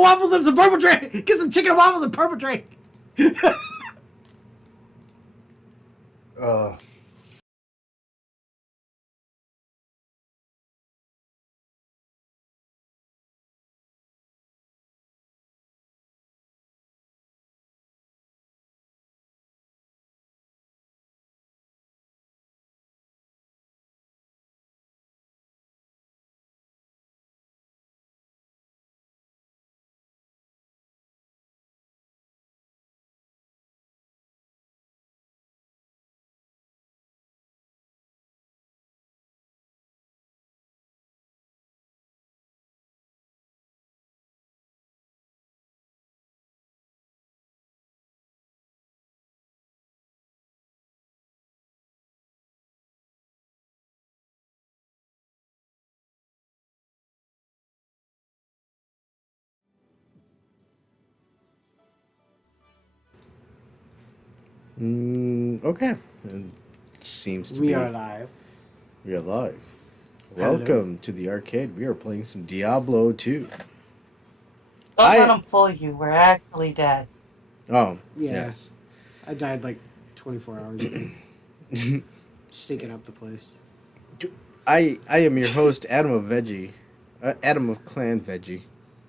and waffles and some purple drink. Get some chicken and waffles and purple drink. Okay. It seems to We be. are live. We are live. Hello. Welcome to the arcade. We are playing some Diablo 2. Don't let them fool you. We're actually dead. Oh, Yeah. yes. I died like 24 hours ago. Stinking up the place. I am your host, Adam of Veggie. Adam of Clan Veggie.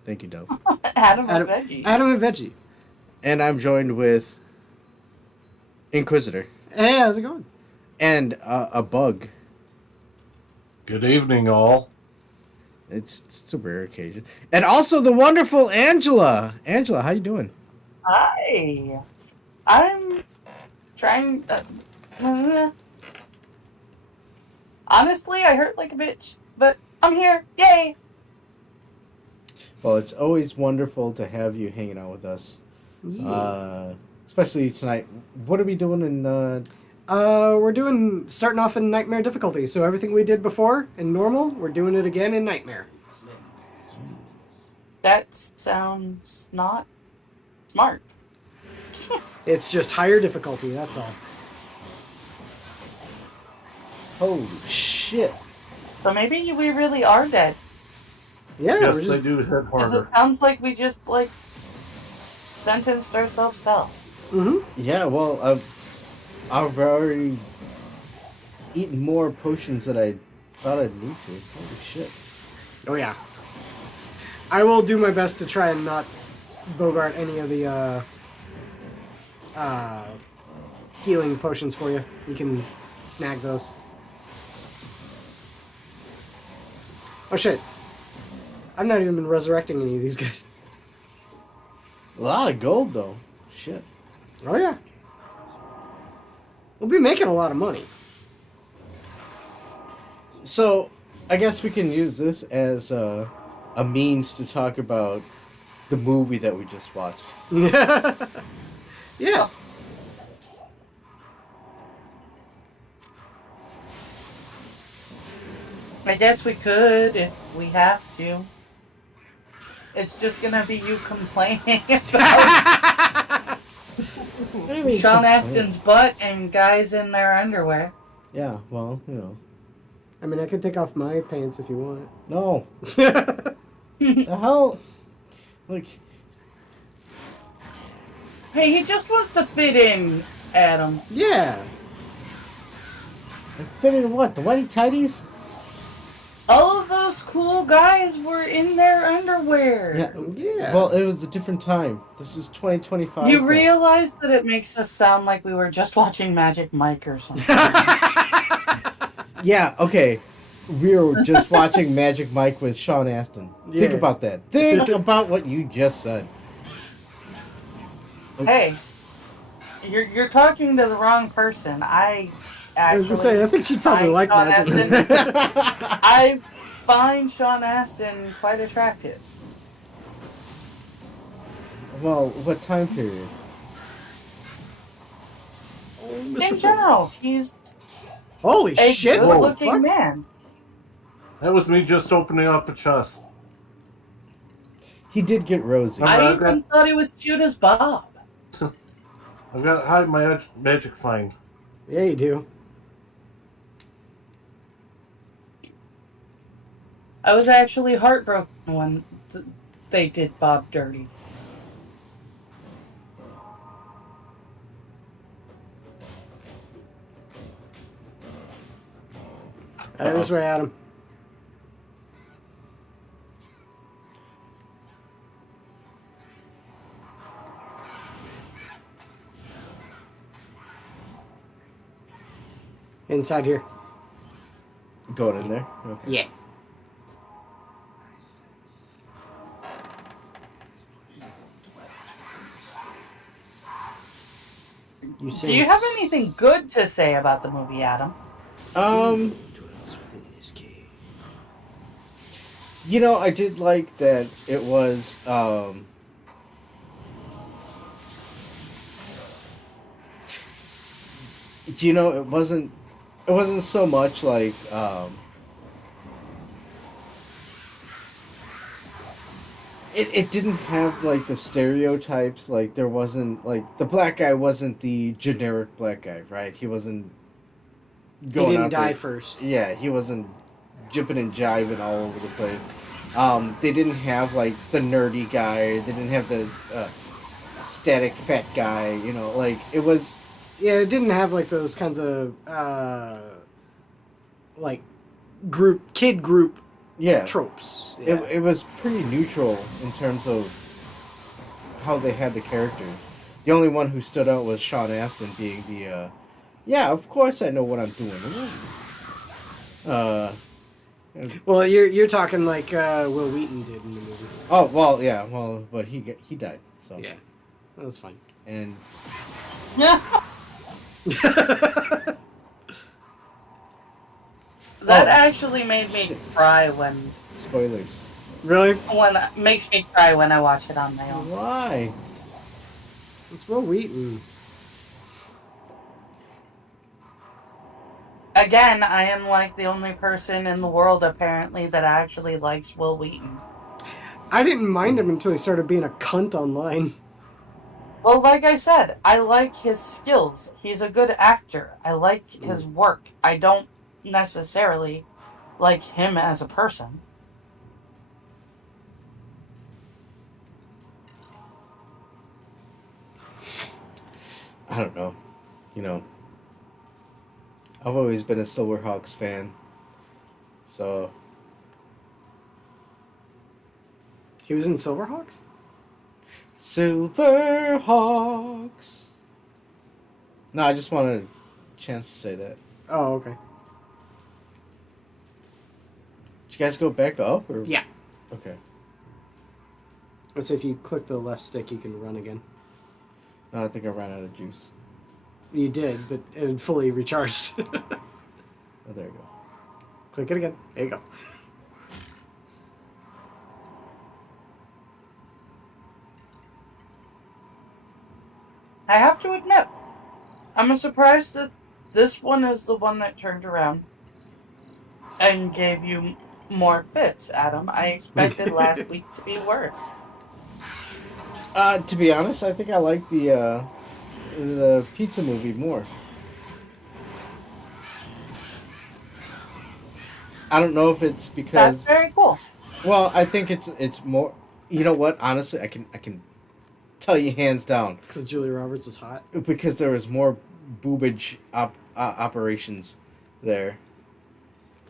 Thank you, Dove. Adam and Veggie. Adam and Veggie. And I'm joined with Inquisitor. Hey, how's it going? And a bug. Good evening, all. It's a rare occasion. And also the wonderful Angela. Angela, how you doing? Hi. I'm trying... Honestly, I hurt like a bitch. But I'm here. Yay! Well, it's always wonderful to have you hanging out with us. Yeah. Especially tonight. What are we doing in... We're starting off in Nightmare difficulty. So everything we did before in normal, we're doing it again in Nightmare. That sounds not smart. It's just higher difficulty, that's all. Holy shit. So maybe we really are dead. Yeah, Yes, we're just... they do hit Because it harder. sounds like we just, sentenced ourselves to hell. Mm-hmm. Yeah, well, I've already eaten more potions than I thought I'd need to. Holy shit. Oh, yeah. I will do my best to try and not bogart any of the, healing potions for you. You can snag those. Oh, shit. I've not even been resurrecting any of these guys. A lot of gold, though. Shit. Oh, yeah. We'll be making a lot of money. So, I guess we can use this as a means to talk about the movie that we just watched. Yes. I guess we could if we have to. It's just gonna be you complaining about Sean Astin's butt and guys in their underwear. Yeah, well, you know. I mean, I can take off my pants if you want. No. The hell? Like, Hey, he just wants to fit in, Adam. Yeah. fit in what? The whitey tighties? All of those cool guys were in their underwear. Yeah. Well, it was a different time. This is 2025. You now. realize that it makes us sound like we were just watching Magic Mike or something. Yeah, okay. We were just watching Magic Mike with Sean Astin. Think Yeah. about that. Think about what you just said. Hey, you're talking to the wrong person. I was gonna say, I think she'd probably like Sean Magic. I find Sean Astin quite attractive. Well, what time period? In general, he's Holy a shit! What the good-looking fuck? man. That was me just opening up a chest. He did get rosy. Alright, I I've even thought it was Judas Bob. I've got to hide my magic find. Yeah, you do. I was actually heartbroken when they did Bob dirty. This way, Adam. Inside here. Going in there? Okay. Yeah. Do you have anything good to say about the movie, Adam? You know, I did like that it was, you know, it wasn't so much like, it didn't have, like, the stereotypes, like, there wasn't, like, the black guy wasn't the generic black guy, right? He wasn't going He didn't out die there. first. Yeah, he wasn't jipping and jiving all over the place. They didn't have, like, the nerdy guy. They didn't have the static fat guy, you know, like, it was... Yeah, it didn't have, like, those kinds of, like, kid group Yeah. tropes. Yeah. It was pretty neutral in terms of how they had the characters. The only one who stood out was Sean Astin being the, yeah, of course I know what I'm doing. Well, you're talking like Will Wheaton did in the movie. Oh, well, yeah, but he died, so. Yeah, that was fine. And That actually made me cry when spoilers. Really? makes me cry when I watch it on my own. Why? It's Will Wheaton. Again, I am like the only person in the world apparently that actually likes Will Wheaton. I didn't mind him until he started being a cunt online. Well, like I said, I like his skills. He's a good actor. I like his work. I don't necessarily like him as a person. I don't know. You know, I've always been a Silverhawks fan, so... He was in Silverhawks? Silverhawks. No, I just wanted a chance to say that. Oh, okay. Did you guys go back up? Or? Yeah. Okay. Let's see, if you click the left stick, you can run again. No, I think I ran out of juice. You did, but it had fully recharged. Oh, there you go. Click it again. There you go. I have to admit, I'm surprised that this one is the one that turned around and gave you more fits, Adam. I expected last week to be worse. To be honest, I think I like the pizza movie more. I don't know if it's because... That's very cool. Well, I think it's more... You know what? Honestly, I can tell you hands down. Because Julia Roberts was hot? Because there was more boobage operations there.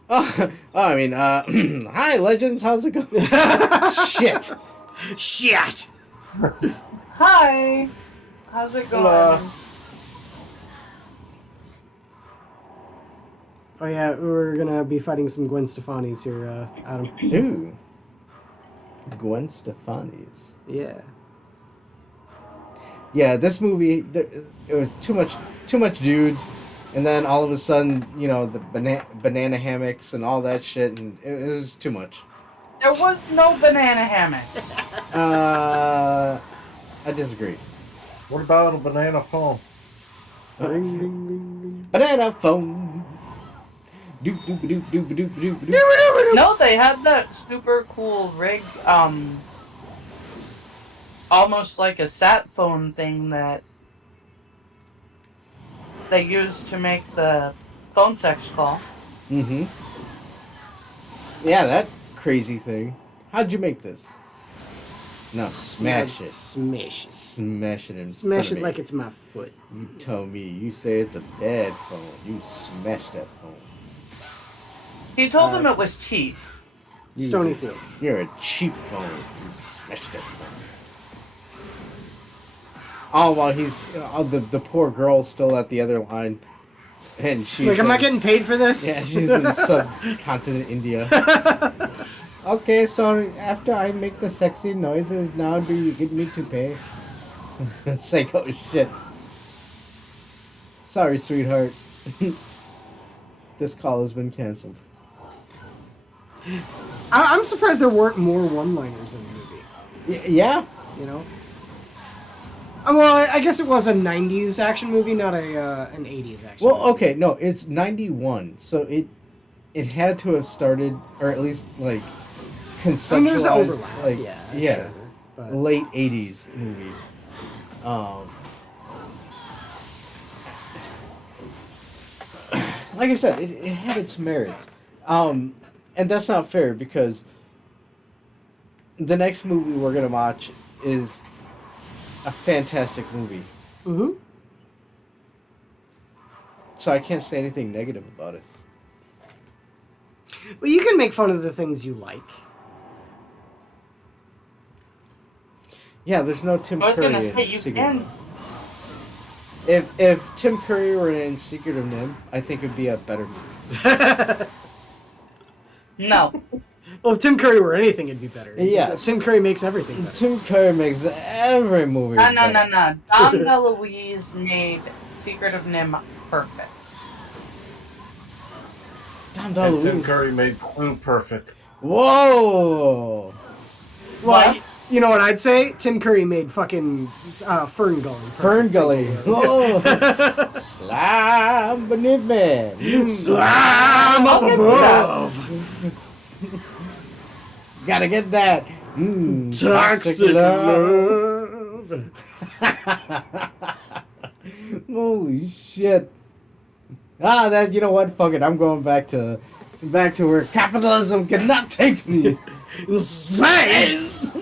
Oh, I mean, hi, Legends. How's it going? Shit. Shit! Hi. How's it going? Hello. Oh yeah, we're gonna be fighting some Gwen Stefani's here, Adam. Ooh. Gwen Stefani's. Yeah. Yeah, this movie, it was too much dudes, and then all of a sudden, you know, the banana hammocks and all that shit, and it was too much. There was no banana hammock. I disagree. What about a banana phone? Ring, ring, ring, ring. Banana phone. Doop doop doop doop doop doop doop. No, they had that super cool rig, almost like a sat phone thing that they used to make the phone sex call. Mm-hmm. Yeah, that crazy thing. How'd you make this? No, smash Yeah, it. Smash it. Smash it in Smash front it of like me. it's my foot. You tell me. You say it's a bad phone. You smash that phone. He told him it it's- was cheap. You Stonyfield. You're a cheap phone. You smash that phone. Oh, while he's the poor girl's still at the other line, and she's Like, I'm not getting paid for this. Yeah, she's in subcontinent India. Okay, so after I make the sexy noises, now do you get me to pay? It's like, oh shit. Sorry, sweetheart. This call has been canceled. I'm surprised there weren't more one-liners in the movie. Yeah. You know. Well, I guess it was a '90s action movie, not an '80s action. Well, movie. okay, no, it's 91, so it had to have started, or at least like conceptualized, I mean, there's overlap. like Yeah. Sure, but late 80s movie. Like I said, it had its merits. And that's not fair because the next movie we're going to watch is a fantastic movie. Mm-hmm. So I can't say anything negative about it. Well, you can make fun of the things you like. Yeah, there's no Tim I was Curry gonna in say you Secret can. of NIMH. If Tim Curry were in Secret of NIMH, I think it'd be a better movie. No. Well, if Tim Curry were anything, it'd be better. Yeah. Tim Curry makes everything better. Tim Curry makes every movie No. better. Dom DeLuise made Secret of NIMH perfect. Tom And Tim DeLuise. Curry made Clue perfect. Whoa! Well, you know what I'd say? Tim Curry made fucking Fern Gully. Fern Gully. Oh, slam beneath me. Slam up Look at above. Gotta get that. Toxic love. Holy shit. That, you know what? Fuck it. I'm going back to where capitalism cannot take me. Space.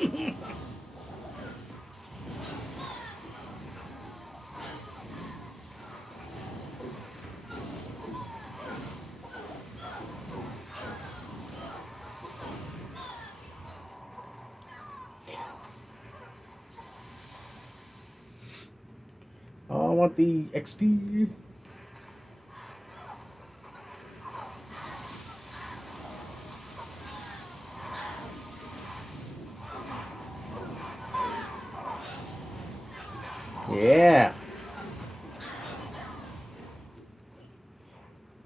I want the XP. Yeah.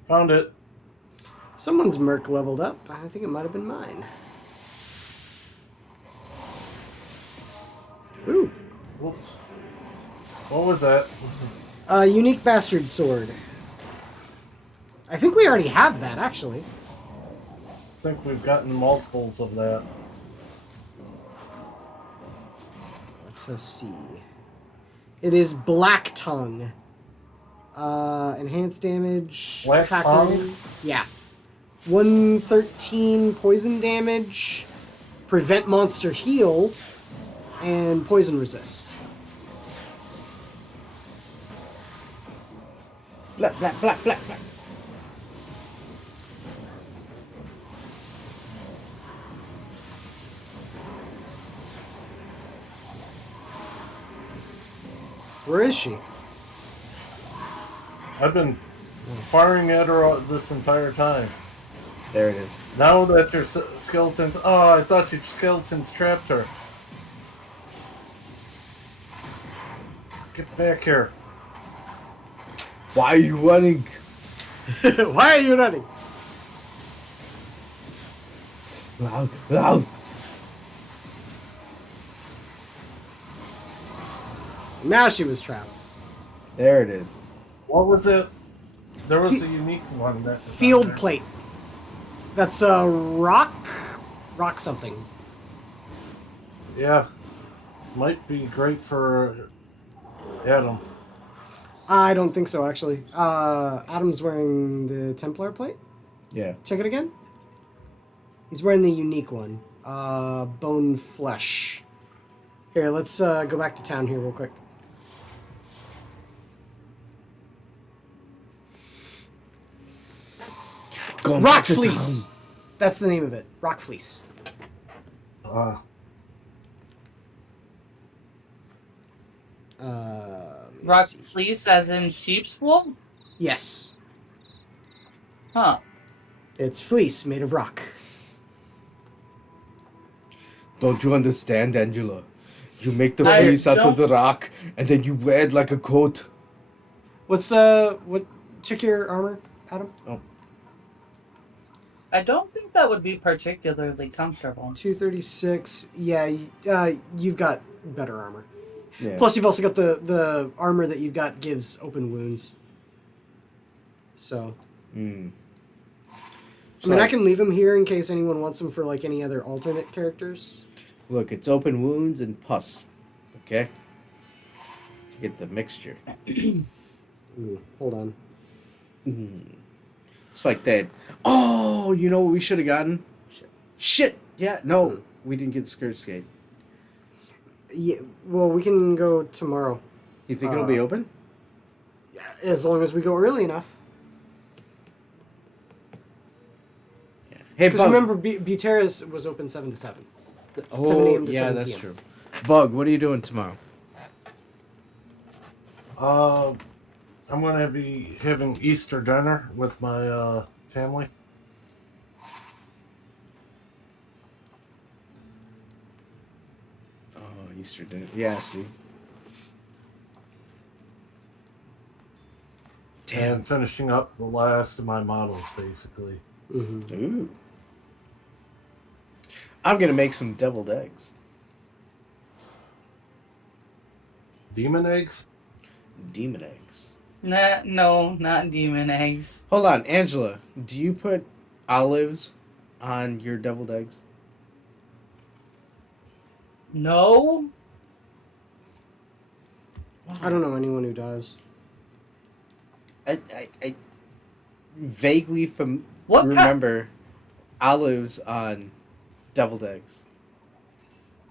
Found it. Someone's Merc leveled up. I think it might have been mine. Ooh. Whoops. What was that? Unique Bastard Sword. I think we already have that, actually. I think we've gotten multiples of that. Let's see. It is Black Tongue. Enhanced damage. Black attack Tongue? roll. Yeah. 113 poison damage. Prevent monster heal. And poison resist. Black, black, black, black, black. Where is she? I've been firing at her this entire time. There it is. Now that your skeletons... Oh, I thought your skeletons trapped her. Get back here. Why are you running? Why are you running? Loud, loud. Now she was trapped. There it is. What was it? There was a unique one. That was on Field there. plate. That's a rock something. Yeah. Might be great for Adam. I don't think so, actually. Adam's wearing the Templar plate. Yeah. Check it again. He's wearing the unique one. Bone flesh. Here, let's go back to town here real quick. Rock Fleece! That's the name of it. Rock Fleece. Let me Rock see. fleece as in sheep's wool? Yes. Huh. It's fleece made of rock. Don't you understand, Angela? You make the I fleece out of don't- the rock, and then you wear it like a coat. Check your armor, Adam. Oh. I don't think that would be particularly comfortable. 236. Yeah, you've got better armor. Yeah. Plus, you've also got the armor that you've got gives open wounds. So, Mm. I mean, I can leave them here in case anyone wants them for like any other alternate characters. Look, it's open wounds and pus. Okay? Let's get the mixture. Ooh, hold on. It's like that. Oh, you know what we should have gotten? Shit! Yeah, no. We didn't get Skirt Skate. Yeah, well, we can go tomorrow. You think it'll be open? Yeah, as long as we go early enough. Yeah. Hey, Because Bug. remember, Buterra's was open 7 to 7. 7 Oh, a.m. to yeah, 7 that's p.m. true. Bug, what are you doing tomorrow? I'm gonna be having Easter dinner with my family. Oh, Easter dinner. Yeah, see. And finishing up the last of my models, basically. Mm-hmm. Ooh. I'm gonna make some deviled eggs. Demon eggs? Demon eggs. No, not demon eggs. Hold on, Angela. Do you put olives on your deviled eggs? No? I don't know anyone who does. I vaguely What remember olives on deviled eggs.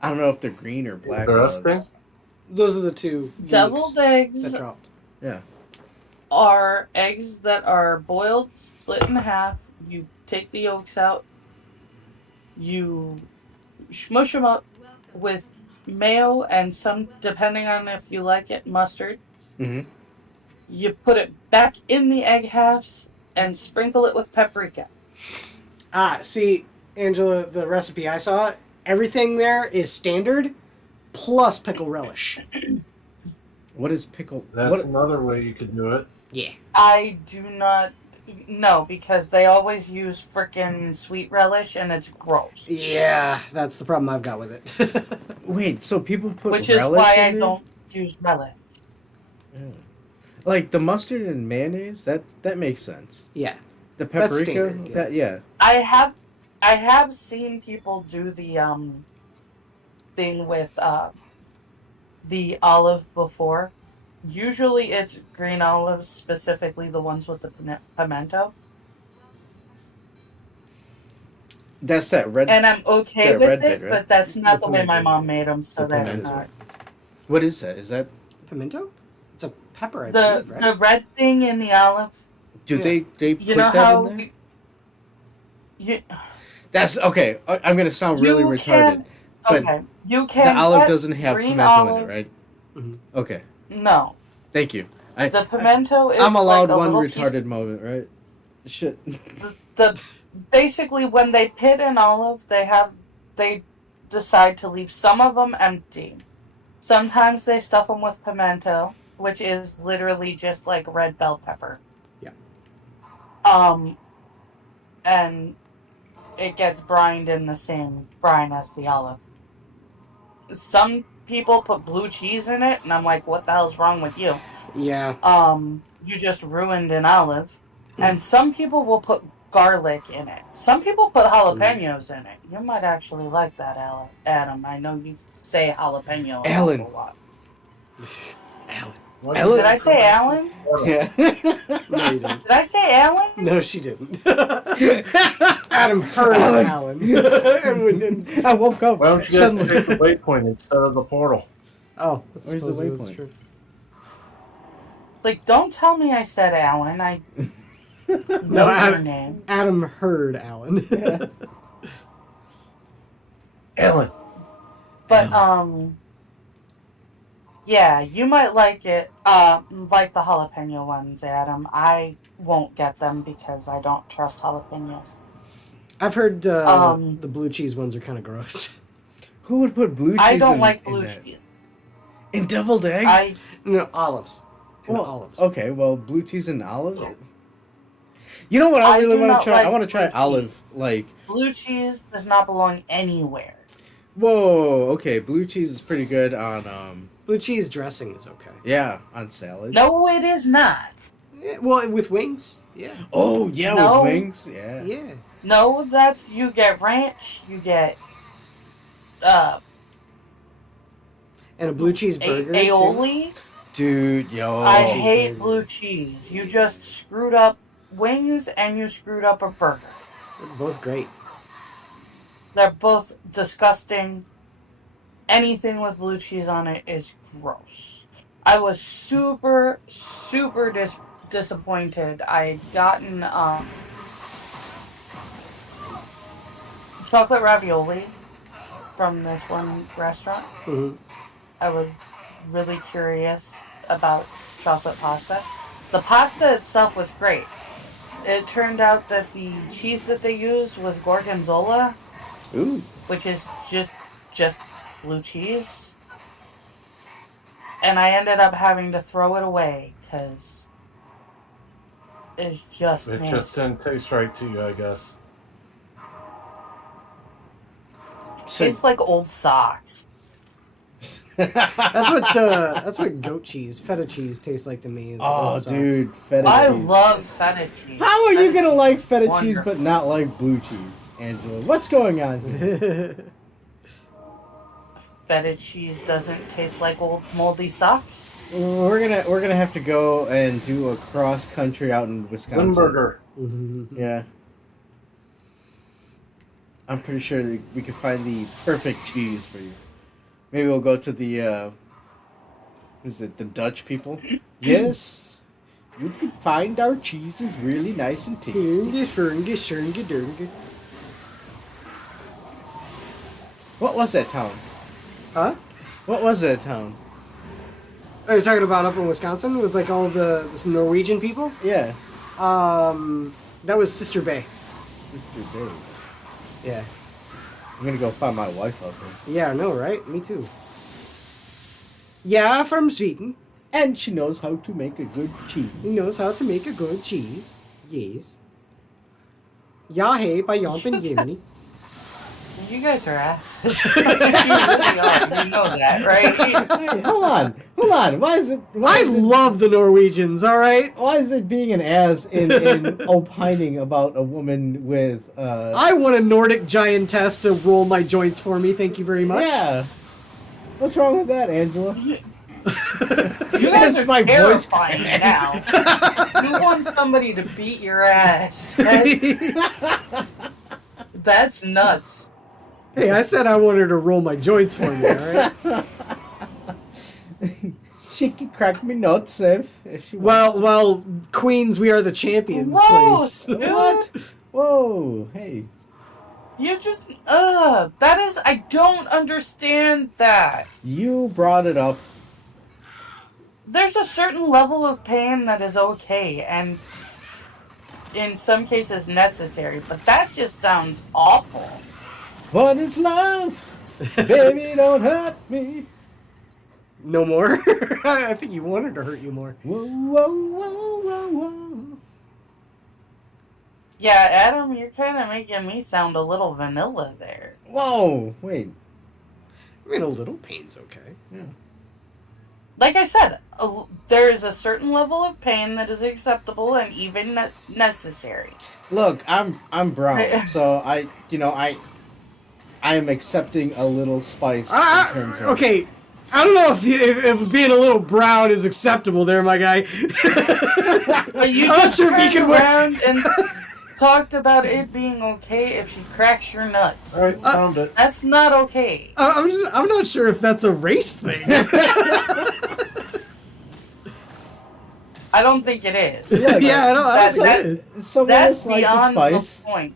I don't know if they're green or black Interesting. olives. Those are the two Deviled uniques eggs that dropped. Yeah. are eggs that are boiled, split in half. You take the yolks out. You smush them up with mayo and some, depending on if you like it, mustard. Mm-hmm. You put it back in the egg halves and sprinkle it with paprika. See, Angela, the recipe I saw, everything there is standard plus pickle relish. What is pickle? That's What? another way you could do it. Yeah. I do not know because they always use frickin' sweet relish and it's gross. Yeah, that's the problem I've got with it. Wait, so people put Which is relish why in I there? don't use relish. Yeah. Like the mustard and mayonnaise, that makes sense. Yeah. The That's paprika, standard, yeah. that yeah. I have seen people do the thing with the olive before. Usually it's green olives, specifically the ones with the pimento. That's that red. And I'm okay That with red it, bit, right? but that's not The the way my pimento. mom made them, so The that's pimento. not. What is that? Is that Pimento? It's a pepper, I The believe, right? the red thing in the olive, do Yeah. they you put know that how in there? you That's okay. I'm gonna sound really You retarded, but okay. You the can olive put doesn't have green pimento in olive- it, right? Mhm. Okay, No. thank you. The pimento is I'm allowed like a one little piece- retarded moment, right? Shit. the basically when they pit an olive, they decide to leave some of them empty. Sometimes they stuff them with pimento, which is literally just like red bell pepper. Yeah. And it gets brined in the same brine as the olive. Some people put blue cheese in it, and I'm like, what the hell's wrong with you? Yeah. You just ruined an olive. And some people will put garlic in it. Some people put jalapenos in it. You might actually like that, Adam. I know you say jalapeno an Alan. awful lot. Alan. Why Ellen- Did I say Alan? Yeah. No, you didn't. Did I say Alan? No, she didn't. Adam heard Alan. And we didn't. I woke up Why don't you guys suddenly. take the waypoint instead of the portal? Oh, I Where's the suppose it was waypoint? true. It's like, don't tell me I said Alan. I know No, your name. Adam heard Alan. Yeah. Ellen. But, yeah, you might like it, like the jalapeno ones, Adam. I won't get them because I don't trust jalapenos. I've heard the blue cheese ones are kind of gross. Who would put blue cheese I don't in, like in blue that? cheese. In deviled eggs? No, olives. In Well, olives. okay, well, blue cheese and olives? You know what I really do want not to try? like I want to try blue cheese. olive, like... Blue cheese does not belong anywhere. Whoa, okay, blue cheese is pretty good on, Blue cheese dressing is okay. yeah, on salad. No, it is not. Yeah, well, with wings, yeah. Oh, yeah, No. with wings, yeah. Yeah. No, that's, you get ranch, you get, And a blue cheese burger. too. aioli. Dude, yo. I cheese hate burger. blue cheese. You just screwed up wings and you screwed up a burger. They're both great. They're both disgusting. Anything with blue cheese on it is gross. I was super disappointed. I had gotten chocolate ravioli from this one restaurant. Mm-hmm. I was really curious about chocolate pasta. The pasta itself was great. It turned out that the cheese that they used was gorgonzola, Ooh. which is just blue cheese. And I ended up having to throw it away because it's just It nasty. just didn't taste right to you, I guess. So, Tastes like old socks. That's what goat cheese, feta cheese tastes like to me. Is oh, old socks. dude, feta I cheese. love feta cheese. How are you Feta gonna like feta wonderful. cheese but not like blue cheese, Angela? What's going on here? Feta cheese doesn't taste like old moldy socks? We're gonna have to go and do a cross country out in Wisconsin. Limburger. Mhm. Yeah. I'm pretty sure that we could find the perfect cheese for you. Maybe we'll go to the is it the Dutch people? Yes. You can find our cheese is really nice and tasty. What was that town? Huh? What was that town? Are you talking about up in Wisconsin with like all of the this Norwegian people? Yeah. That was Sister Bay. Sister Bay. Yeah. I'm gonna go find my wife out there. Yeah, I know, right? Me too. Yeah, from Sweden. And she knows how to make a good cheese. He knows how to make a good cheese. Yes. Ja, hey, by Jompen Jiminy. You guys are asses. You really are. You know that, right? Hey, hold on. Why is it? I love the Norwegians, alright? Why is it being an ass in opining about a woman with I want a Nordic giantess to roll my joints for me, thank you very much. Yeah. What's wrong with that, Angela? You guys That's are my voice terrifying now. You want somebody to beat your ass. That's nuts. Hey, I said I wanted her to roll my joints for me, alright? She can crack me nuts if she wants. Well, Queens, we are the champions, Gross, please. dude. What? Whoa, hey. You just, that is, I don't understand that. You brought it up. There's a certain level of pain that is okay, and in some cases necessary, but that just sounds awful. What is love? Baby, don't hurt me. No more? I think you wanted to hurt you more. Whoa, whoa, whoa, whoa, whoa. Yeah, Adam, you're kind of making me sound a little vanilla there. Whoa, wait. I mean, a little pain's okay. Yeah. Like I said, there is a certain level of pain that is acceptable and even necessary. Look, I'm brown, so I am accepting a little spice in terms of. Okay, I don't know if being a little brown is acceptable there, my guy. But you I'm not just sure if he turned can wear. around and talked about it being okay if she cracks your nuts. All right, found it. That's not okay. I'm not sure if that's a race thing. I don't think it is. Yeah, I don't think it is. Some of That's us like the beyond spice. the point.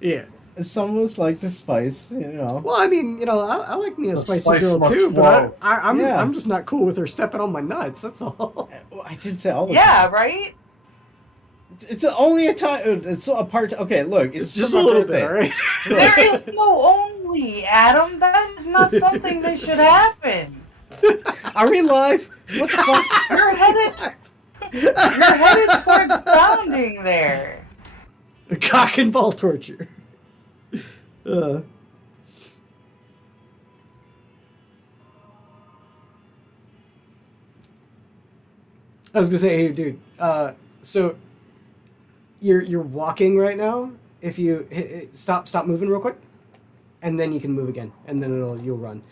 Yeah. Some of us like the spice, you know. Well, I mean, I like me a The spicy spice girl must too, but flow. I'm just not cool with her stepping on my nuts. That's all. Well, I didn't say all the Yeah, time. right? It's only a time. It's a part. Okay, look, It's just for a my little birthday. bit, all right? There is no only, Adam. That is not something that should happen. Are we live? What the fuck? You're headed towards bounding there. Cock and ball torture. I was gonna say, hey, dude. So you're walking right now. If you stop moving real quick, and then you can move again, and then you'll run.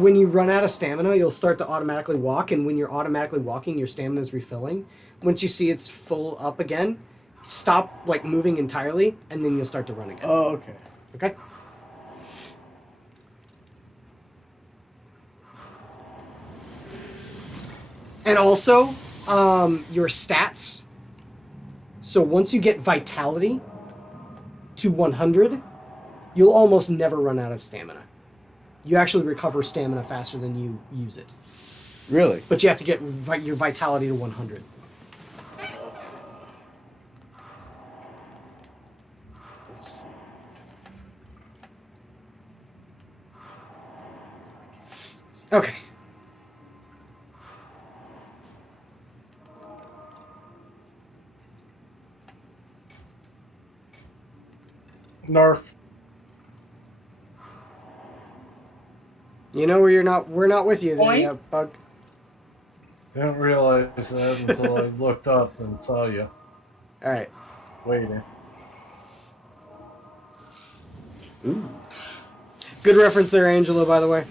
When you run out of stamina, you'll start to automatically walk, and when you're automatically walking, your stamina is refilling. Once you see it's full up again, stop like moving entirely, and then you'll start to run again. Oh, okay. Okay. And also, your stats. So once you get vitality to 100, you'll almost never run out of stamina. You actually recover stamina faster than you use it. Really? But you have to get your vitality to 100. Let's see. Okay. Narf. You know where we're not with you there, Point? yeah, Bug. Didn't realize that until I looked up and saw you Alright. waiting. Ooh. Good reference there, Angela, by the way.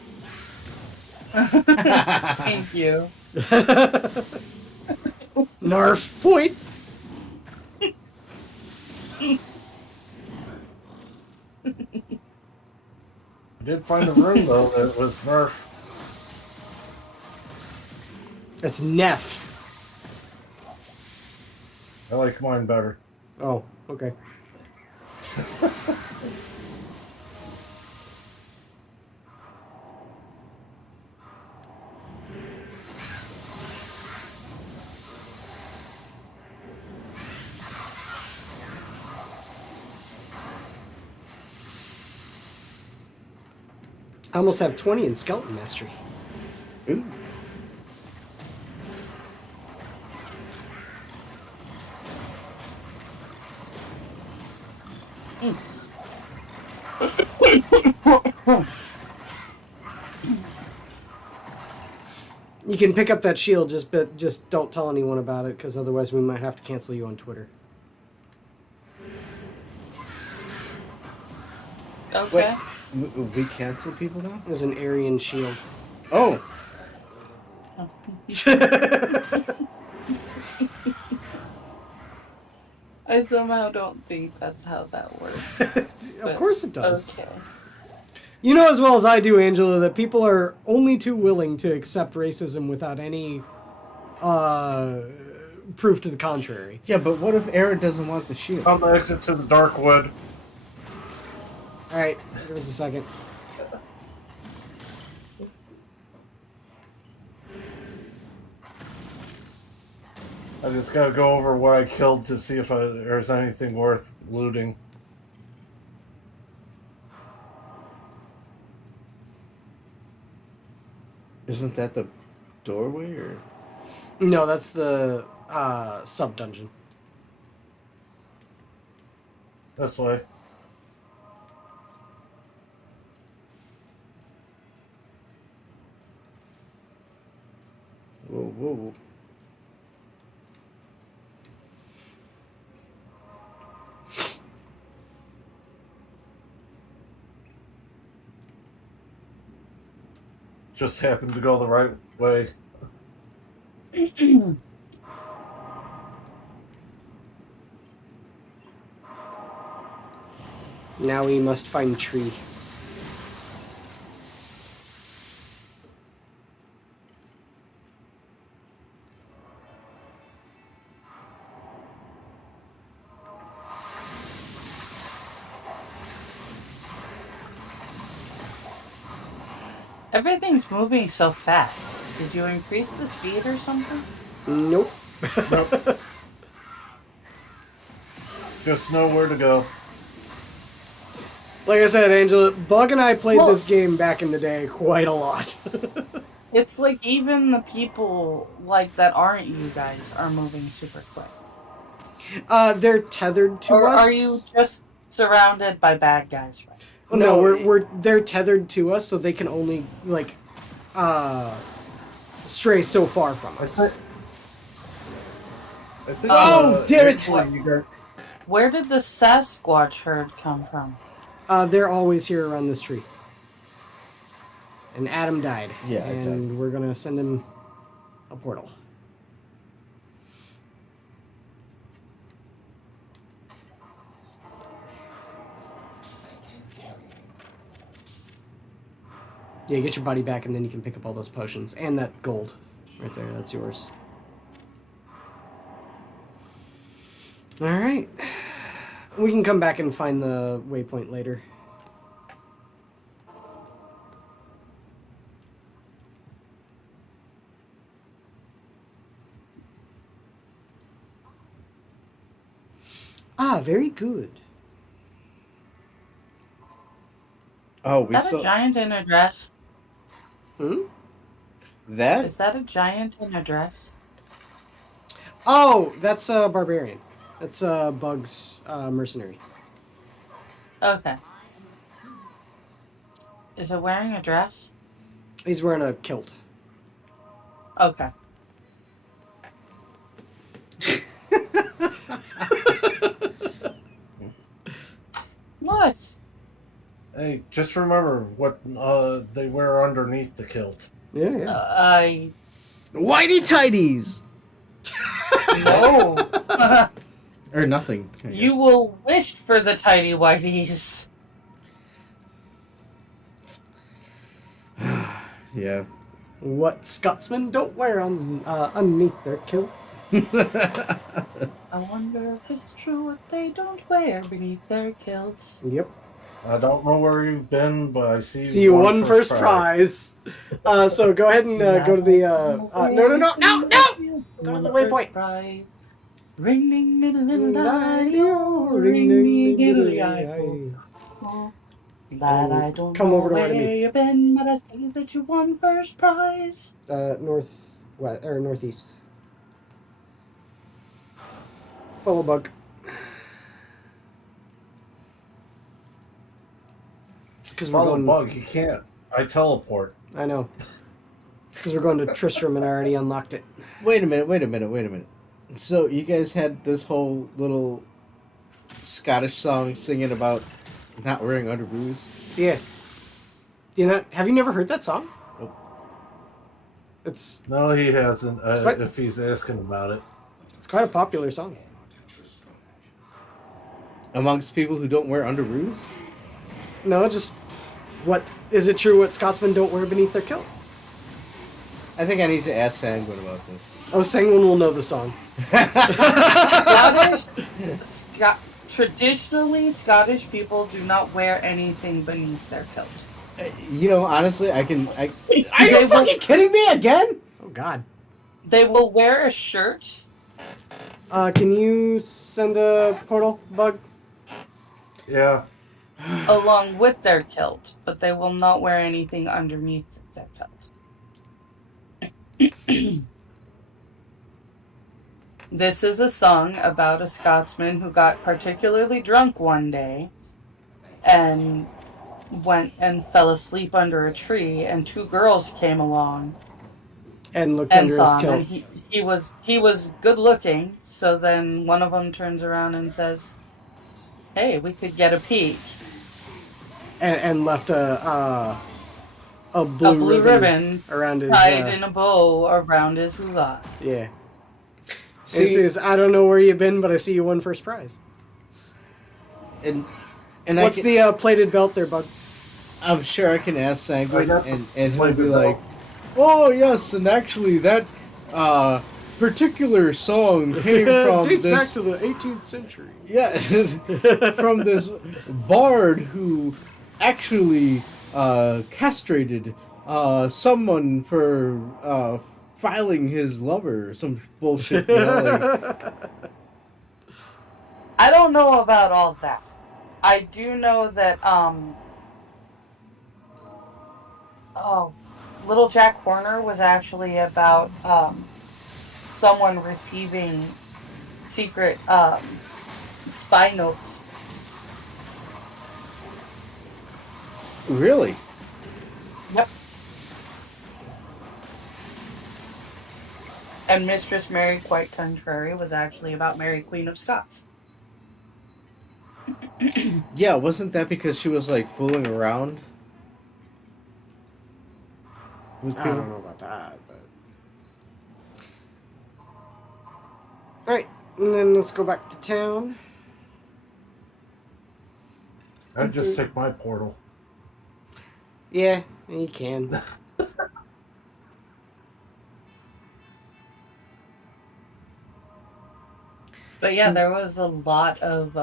Thank you. Narf point. I did find a room though that was Nerf. That's Neff. I like mine better. Oh, okay. I almost have 20 in Skeleton Mastery. Ooh. You can pick up that shield, just don't tell anyone about it, because otherwise we might have to cancel you on Twitter. Okay. We cancel people now? There's an Aryan shield. Oh. I somehow don't think that's how that works. Of course it does. Okay. You know as well as I do, Angela, that people are only too willing to accept racism without any proof to the contrary. Yeah, but what if Aaron doesn't want the shield? On the exit to the dark wood. Alright, give us a second. I just gotta go over what I killed to see if there's anything worth looting. Isn't that the doorway or? No, that's the sub-dungeon. This way. Whoa, whoa. just happened to go the right way. Now we must find tree. Everything's moving so fast. Did you increase the speed or something? Nope. Nope. Just know where to go. Like I said, Angela, Bug and I played Well- this game back in the day quite a lot. It's like even the people like that aren't you guys are moving super quick. They're tethered to Or us. are you just surrounded by bad guys right now? No, No, we're they're tethered to us, so they can only like stray so far from us. I think. Oh, damn it! actually you got- Where did the Sasquatch herd come from? They're always here around this tree. And Adam died. Yeah, I and we're gonna send him a portal. Yeah, get your body back, and then you can pick up all those potions and that gold right there. That's yours. All right. We can come back and find the waypoint later. Ah, very good. Oh, we Is that saw a giant in a dress? Hmm? that. Is that a giant in a dress? Oh, that's a barbarian. That's Bug's mercenary. Okay. Is it wearing a dress? He's wearing a kilt. Okay. What? Hey, just remember what they wear underneath the kilt. Yeah, yeah. I Whitey tighties no. or nothing. I You guess. will wish for the tidy whities. Yeah. What Scotsmen don't wear on underneath their kilt. I wonder if it's true what they don't wear beneath their kilts. Yep. I don't know where you've been, but I see. See you won first prize. So go ahead and go to the. No! Go to the waypoint. Prize. Ring ding diddle diddle Ring, ding, diddly, Lad, I don't Come know over to where Artemis. you've been, but I see that you won first prize. Northwest or northeast. Follow Bug. Because we're Follow going. Bug. You can't. I teleport. I know. Because we're going to Tristram and I already unlocked it. Wait a minute. So you guys had this whole little Scottish song singing about not wearing underoos? Yeah. Do you not? Have you never heard that song? Nope. It's No, he hasn't. quite- If he's asking about it. it's quite a popular song. Amongst people who don't wear underoos? No, just what is it true? What Scotsmen don't wear beneath their kilt? I think I need to ask Sanguine about this. Oh, Sangwon will know the song. Traditionally, Scottish people do not wear anything beneath their kilt. You know, honestly, I can. Are They you will- fucking kidding me again? Oh God. They will wear a shirt. Can you send a portal, Bug? Yeah. Along with their kilt, but they will not wear anything underneath their kilt. This is a song about a Scotsman who got particularly drunk one day and went and fell asleep under a tree, and two girls came along And looked and under his saw him, and kilt. he was good looking. So then one of them turns around and says, "Hey, we could get a peek." And left a a blue ribbon around his tied in a bow around his hula. Yeah. See, It says, I don't know where you've been, but I see you won first prize. and What's the plated belt there, Bug? I'm sure I can ask Sanguine, I got and he'll plated be belt. like, "Oh yes, and actually that particular song came from dates back this to the 18th century. yeah from this bard who actually castrated someone for filing his lover or some bullshit, you know, like." I don't know about all that. I do know that Little Jack Horner was actually about someone receiving secret spy notes. Really? Yep. And Mistress Mary Quite Contrary was actually about Mary Queen of Scots. Yeah, wasn't that because she was like fooling around with I people? don't know about that, but... Alright, and then let's go back to town. I'd just take my portal. Yeah, you can. But yeah, there was a lot of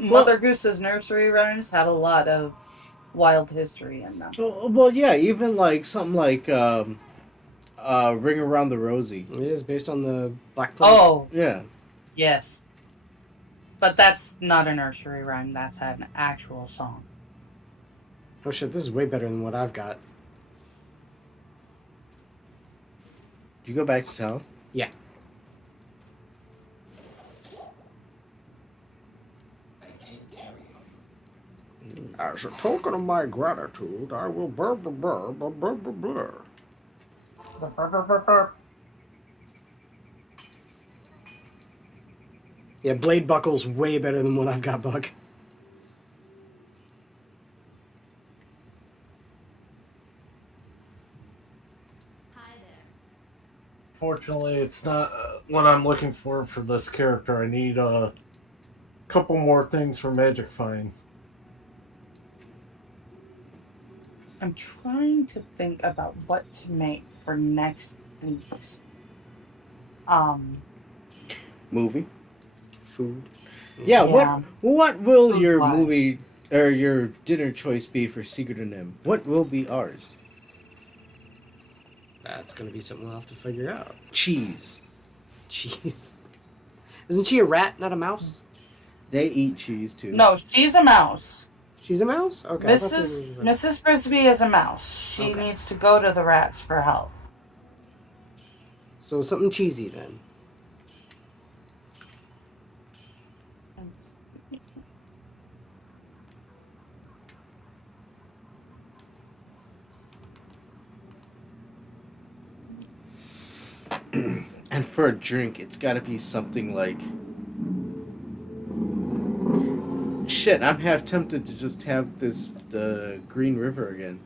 Mother Goose's nursery rhymes had a lot of wild history in them. Well, yeah, even like something like Ring Around the Rosie. It is based on the Black Plague. Oh, Yeah. yes. But that's not a nursery rhyme, that's an actual song. Oh shit, this is way better than what I've got. Did you go back to town? Yeah. As a token of my gratitude, I will burr burr burr burr burr burr burr. Yeah, Blade Buckle's way better than what I've got, Bug. Fortunately, it's not what I'm looking for this character. I need a couple more things for Magic Find. I'm trying to think about what to make for next week's Movie. Food. Yeah. Yeah. What will Food your wise. movie or your dinner choice be for Secret of Nim? What will be ours? That's gonna be something we'll have to figure out. Cheese. Jeez. Isn't she a rat, not a mouse? They eat cheese too. No, she's a mouse. She's a mouse? Okay. I thought they were- Mrs. Frisbee is a mouse. She Okay. needs to go to the rats for help. So something cheesy then. And for a drink, it's got to be something like. Shit, I'm half tempted to just have the Green River again.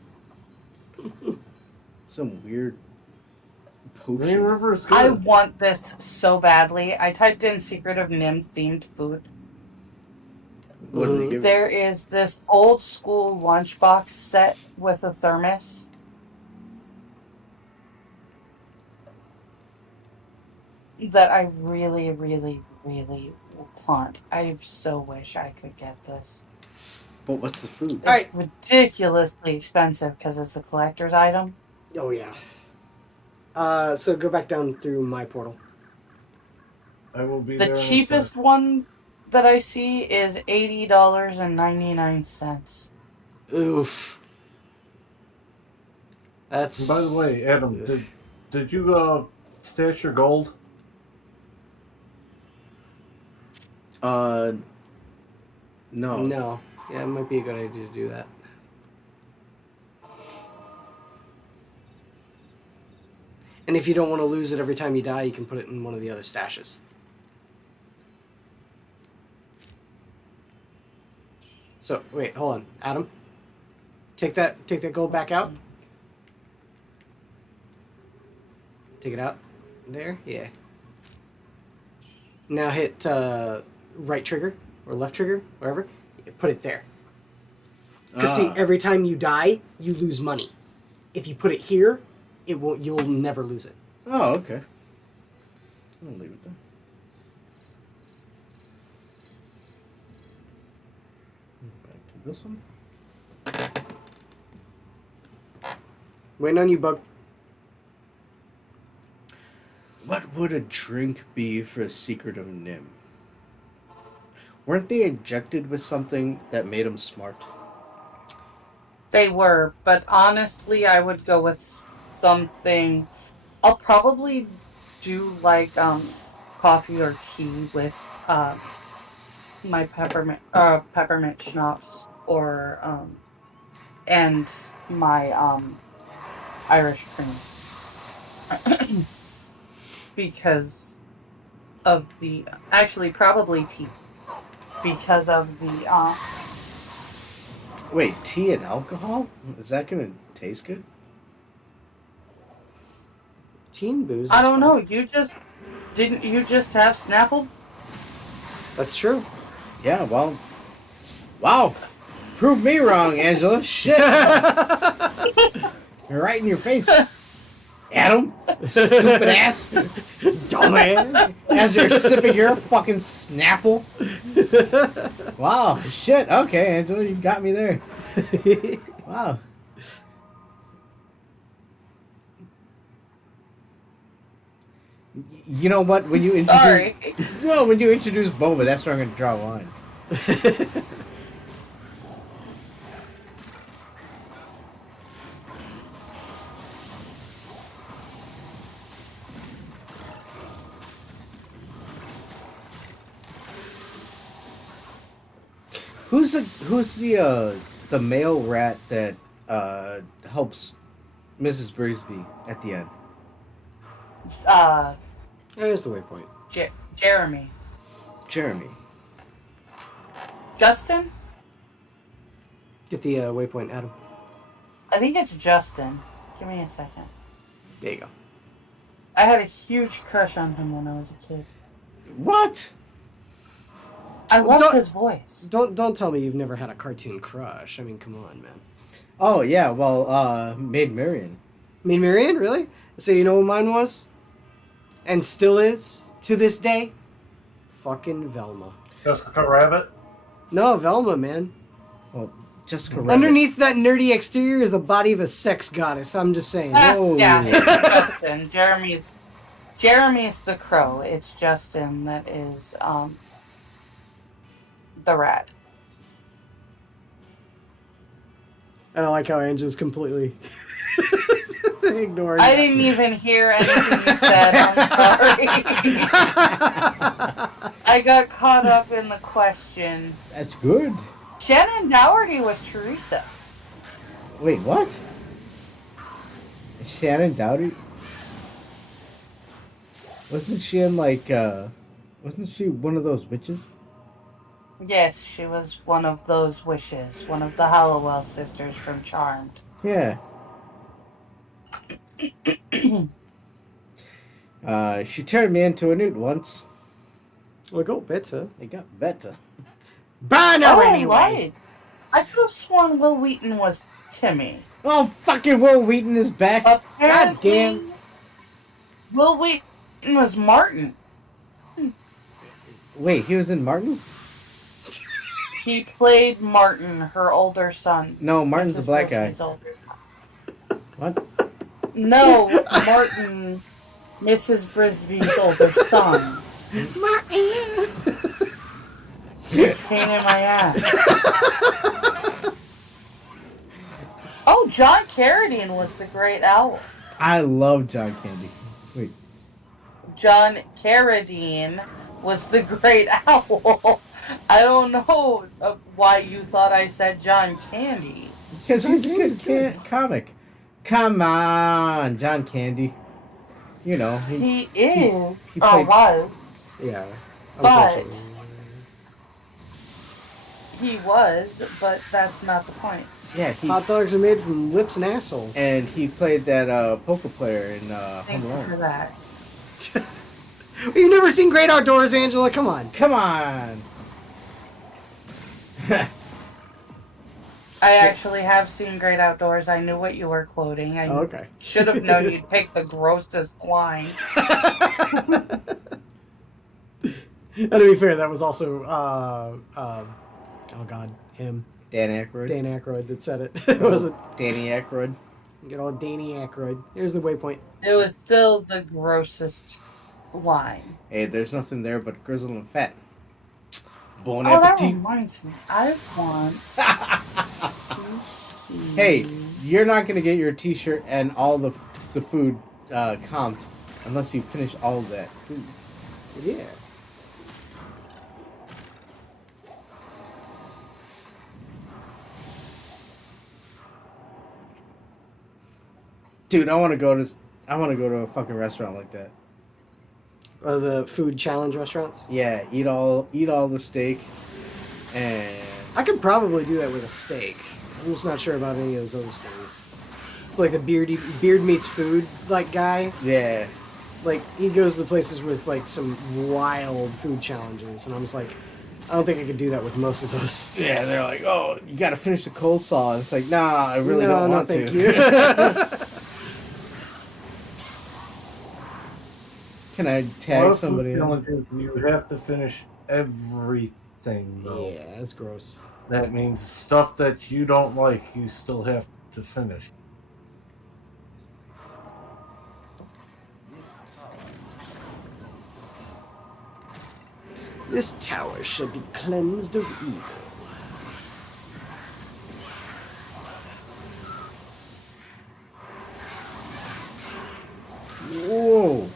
Some weird potion. Green River is good. I want this so badly. I typed in Secret of Nim themed food. What do they give? There is this old school lunchbox set with a thermos. That I really, really, really want. I so wish I could get this. But what's the food? It's ridiculously expensive because it's a collector's item. Oh yeah. So go back down through my portal. I will be The there. cheapest one that I see is $80.99. Oof. That's. And by the way, Adam, did you stash your gold? No. No. Yeah, it might be a good idea to do that. And if you don't want to lose it every time you die, you can put it in one of the other stashes. So, wait, hold on. Adam? Take that gold back out. Take it out. There, yeah. Now hit right trigger or left trigger, whatever. Put it there. Because see, every time you die, you lose money. If you put it here, it won't. You'll never lose it. Oh, okay. I'll leave it there. Back to this one. Waiting on you, Bug. What would a drink be for a secret of Nim? Weren't they injected with something that made them smart? They were, but honestly, I would go with something. I'll probably do like coffee or tea with my peppermint schnapps or and my Irish cream because of the probably tea because of the Wait, tea and alcohol? Is that gonna taste good? Tea and booze. I don't know. You just have Snapple? That's true. Yeah, well... Wow! Prove me wrong, Angela. Shit! You're right in your face. Adam, stupid ass. Dumbass. As you're sipping your fucking Snapple. Wow, shit. Okay, Angela, you got me there. Wow. You know what? When you introduce Boba, that's where I'm going to draw a line. Who's the male rat that helps Mrs. Brisby at the end? There's the waypoint. Jeremy. Jeremy. Justin? Get the waypoint, Adam. I think it's Justin. Give me a second. There you go. I had a huge crush on him when I was a kid. What? I loved his voice. Don't tell me you've never had a cartoon crush. I mean, come on, man. Oh yeah, well, Maid Marian. Maid Marian, really? So you know what mine was? And still is, to this day? Fucking Velma. Jessica Rabbit? No, Velma, man. Well, Jessica Rabbit. Underneath that nerdy exterior is the body of a sex goddess. I'm just saying. Yeah, it's Justin. Jeremy's the crow. It's Justin that is the rat. And I like how Angela's completely ignoring I that. didn't even hear anything you said. I'm sorry. I got caught up in the question. That's good. Shannon Doherty was Teresa. Wait, what? Shannon Doherty? Wasn't she in wasn't she one of those witches? Yes, she was one of those wishes. One of the Hallowell sisters from Charmed. Yeah. She turned me into a newt once. We got better. It got better. Burn her anyway! Right. I could have sworn Will Wheaton was Timmy. Oh, fucking Will Wheaton is back. Apparently, God damn. Will Wheaton was Martin. Wait, he was in Martin? He played Martin, her older son. No, Martin's Mrs. the black guy. Wilson's older son. What? No, Martin, Mrs. Brisby's older son. Martin! Pain in my ass. Oh, John Carradine was the great owl. I love John Candy. Wait. John Carradine was the great owl. I don't know why you thought I said John Candy. Because he's a good comic. Come on, John Candy. You know. He is, he or played- was, Yeah. but Unfortunately. he was, but that's not the point. Yeah, Hot dogs are made from lips and assholes. and he played that poker player in Thank Home you for Alone. that. You've never seen Great Outdoors, Angela? Come on. Come on. I actually have seen Great Outdoors. I knew what you were quoting. I Oh, okay. should have known you'd pick the grossest line. And to be fair, that was also, oh God, him. Dan Aykroyd. Dan Aykroyd that said it. It wasn't. Danny Aykroyd. Good old Danny Aykroyd. Here's the waypoint. It was still the grossest line. Hey, there's nothing there but grizzle and fat. Bon Oh, that appetit. reminds me. I want. Hey, you're not gonna get your T-shirt and all the food comped unless you finish all of that food. Yeah. Dude, I want to go to a fucking restaurant like that. The food challenge restaurants. Yeah, eat all the steak, and I could probably do that with a steak. I'm just not sure about any of those other things. It's like the beard meets food like guy. yeah, Like he goes to places with like some wild food challenges, and I'm just like, I don't think I could do that with most of those. yeah. They're like, oh, you got to finish the coleslaw. And it's like, nah, I really No, don't no, want thank to. you. Can I tag Most somebody? food In? challenges, you have to finish everything, though. Yeah, that's gross. That means stuff that you don't like, you still have to finish. This tower should be cleansed of evil. Whoa.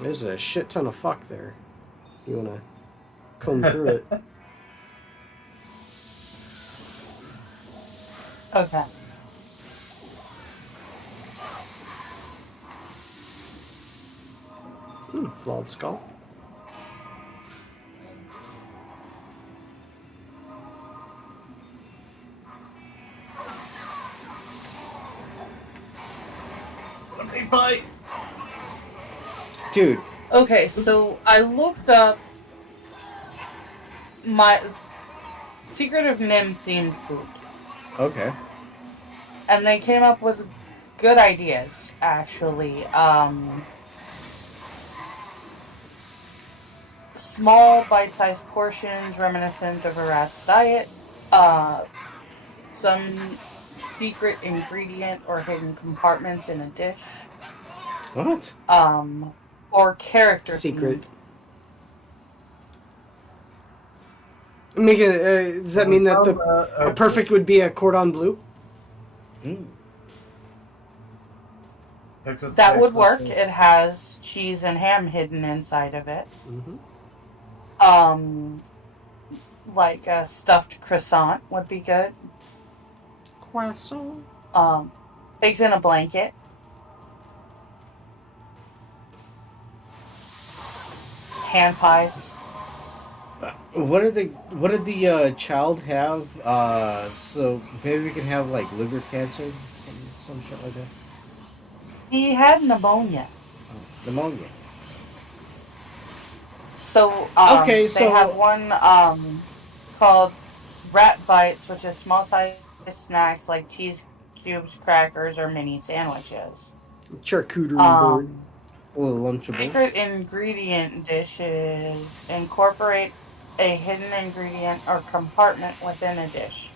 There's a shit ton of fuck there. You wanna comb through it? Okay. Flawed skull. Let me bite! Dude, Okay, so I looked up my Secret of Nim themed food, okay. and they came up with good ideas, actually. Small, bite-sized portions reminiscent of a rat's diet. Some secret ingredient or hidden compartments in a dish. What? Or character Secret. themed. Make it. Does that mean that a perfect would be a cordon bleu? Mm. That would work. It has cheese and ham hidden inside of it. Mm-hmm. Like a stuffed croissant would be good. Croissant. Pigs in a blanket. Hand pies. What did the child have? So maybe we can have like liver cancer, some shit like that. He had pneumonia. Oh, pneumonia. So Okay, so- they have one called rat bites, which is small-sized snacks like cheese cubes, crackers, or mini sandwiches. Charcuterie board. A little lunchable. Secret ingredient dishes incorporate a hidden ingredient or compartment within a dish,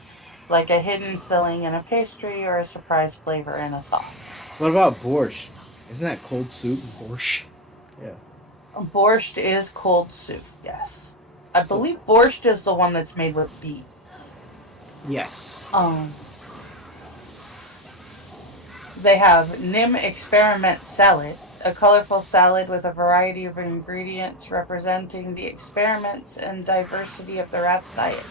like a hidden filling in a pastry or a surprise flavor in a sauce. What about borscht? Isn't that cold soup? Borscht. Yeah. Borscht is cold soup, yes. I believe borscht is the one that's made with beef. Yes. They have Nim Experiment Salad, a colorful salad with a variety of ingredients representing the experiments and diversity of the rat's diet.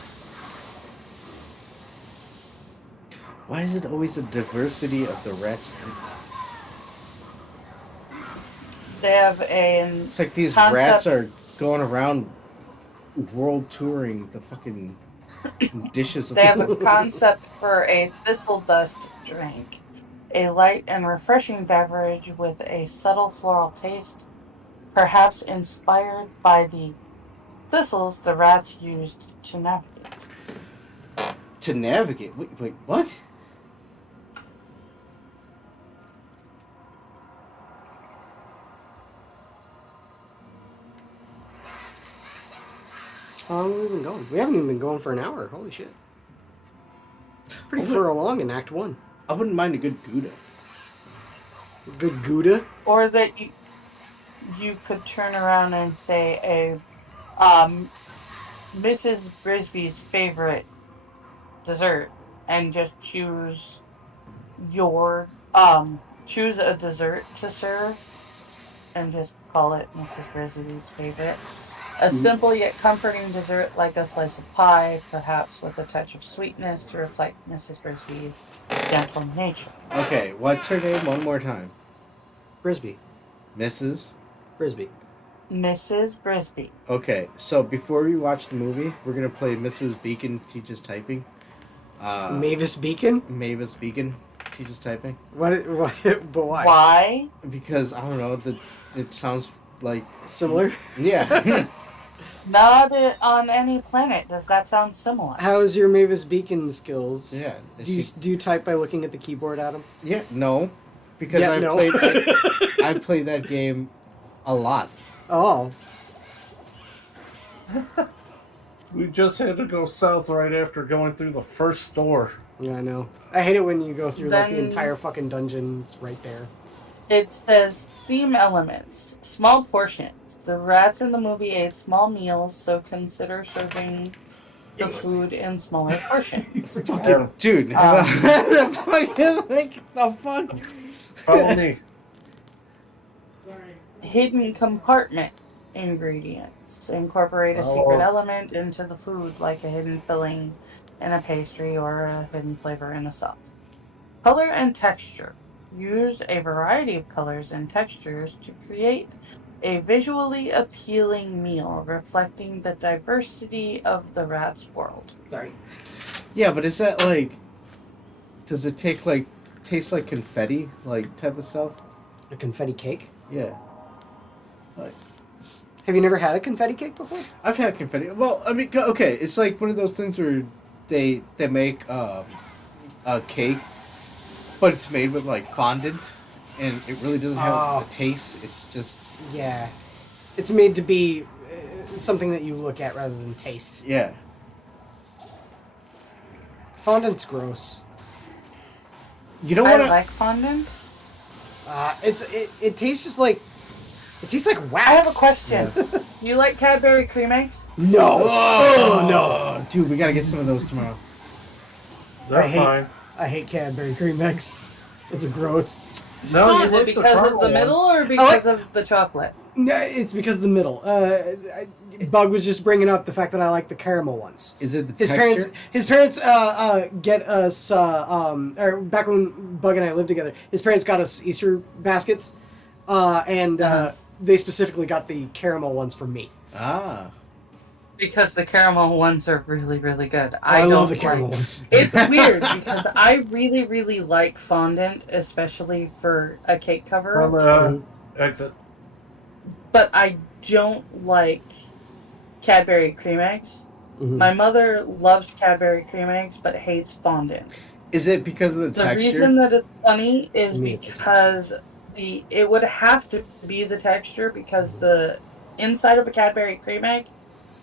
Why is it always the diversity of the rats? They have an It's like these concept. rats are going around world touring the fucking dishes of They have a the concept for a thistle dust drink, a light and refreshing beverage with a subtle floral taste, perhaps inspired by the thistles the rats used to navigate. To navigate? Wait, what? How long have we been going? We haven't even been going for an hour. Holy shit. Pretty Oh, far along in Act 1. I wouldn't mind a good Gouda. Good Gouda? Or that you could turn around and say a Mrs. Brisby's favorite dessert and just choose choose a dessert to serve and just call it Mrs. Brisby's favorite. A simple yet comforting dessert like a slice of pie, perhaps with a touch of sweetness to reflect Mrs. Brisby's gentle nature. Okay, what's her name one more time? Brisby. Mrs. Brisby. Mrs. Brisby. Okay, so before we watch the movie, we're gonna play Mrs. Beacon Teaches Typing. Mavis Beacon? Mavis Beacon Teaches Typing. What? But why? Why? Because, I don't know, it sounds like... Similar? Yeah. Not on any planet. Does that sound similar? How's your Mavis Beacon skills? Yeah. Do you type by looking at the keyboard, Adam? Yeah, no. Because Yeah, no. I played that game a lot. Oh. We just had to go south right after going through the first door. Yeah, I know. I hate it when you go through like the Then- entire fucking dungeon. It's right there. It says theme elements, small portions. The rats in the movie ate small meals, so consider serving the food in smaller portions. Adam, Dude, the fuck? follow me. Hidden compartment ingredients. Incorporate a secret element into the food, like a hidden filling in a pastry or a hidden flavor in a sauce. Color and texture. Use a variety of colors and textures to create a visually appealing meal reflecting the diversity of the rat's world. Sorry. Yeah, but is that like... Does it taste like confetti, like, type of stuff? A confetti cake? Yeah. Like... Have you never had a confetti cake before? I've had confetti. Well, I mean, okay, it's like one of those things where they make a cake, but it's made with like fondant, and it really doesn't have a taste. It's just Yeah. It's made to be something that you look at rather than taste. yeah. Fondant's gross. You know I what? like fondant. It tastes just like it tastes like wax. I have a question. You like Cadbury cream eggs? No. Oh, no. dude, we gotta get some of those tomorrow. They're I hate- fine. I hate Cadbury cream eggs. Those are gross. No, you Is it like because of caramel the one. middle or because of the chocolate? No, it's because of the middle. Bug was just bringing up the fact that I like the caramel ones. Is it the His texture? parents get us or back when Bug and I lived together. His parents got us Easter baskets, and they specifically got the caramel ones for me. Ah. Because the caramel ones are really, really good. I don't love the like- caramel ones. It's weird because I really, really like fondant, especially for a cake cover. From exit. But I don't like Cadbury cream eggs. Mhm. My mother loves Cadbury cream eggs, but hates fondant. Is it because of the The texture? reason that it's funny is For me, it's the because it would have to be the texture because the inside of a Cadbury cream egg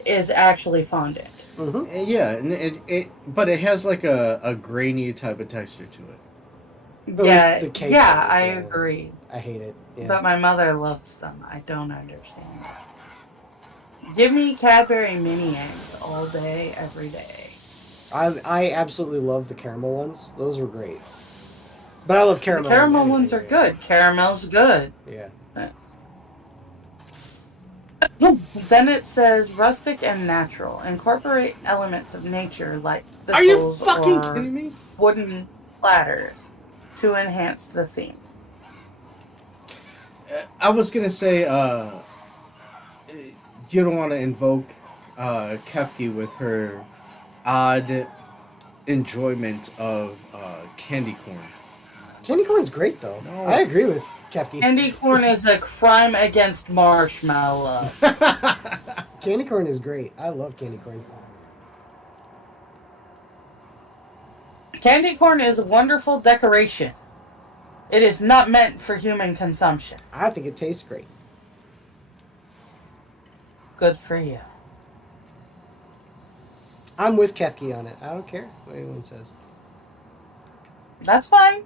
is actually fondant. Mhm. Yeah, and but it has like a grainy type of texture to it. At yeah, least the cake yeah, does, I agree. I hate it. Yeah. But my mother loves them. I don't understand. Give me Cadbury mini eggs all day, every day. I absolutely love the caramel ones. Those were great. But I love The caramel. caramel in ones are anything, good. Caramel's good. Yeah. Then it says rustic and natural. Incorporate elements of nature like Are you thistles fucking or kidding me? wooden platters to enhance the theme. I was gonna say, you don't want to invoke Kefki with her odd enjoyment of candy corn. Candy corn's great, though. No. I agree with Kefki. Candy corn is a crime against marshmallow. Candy corn is great. I love candy corn. Candy corn is a wonderful decoration. It is not meant for human consumption. I think it tastes great. Good for you. I'm with Kefki on it. I don't care what anyone says. That's fine.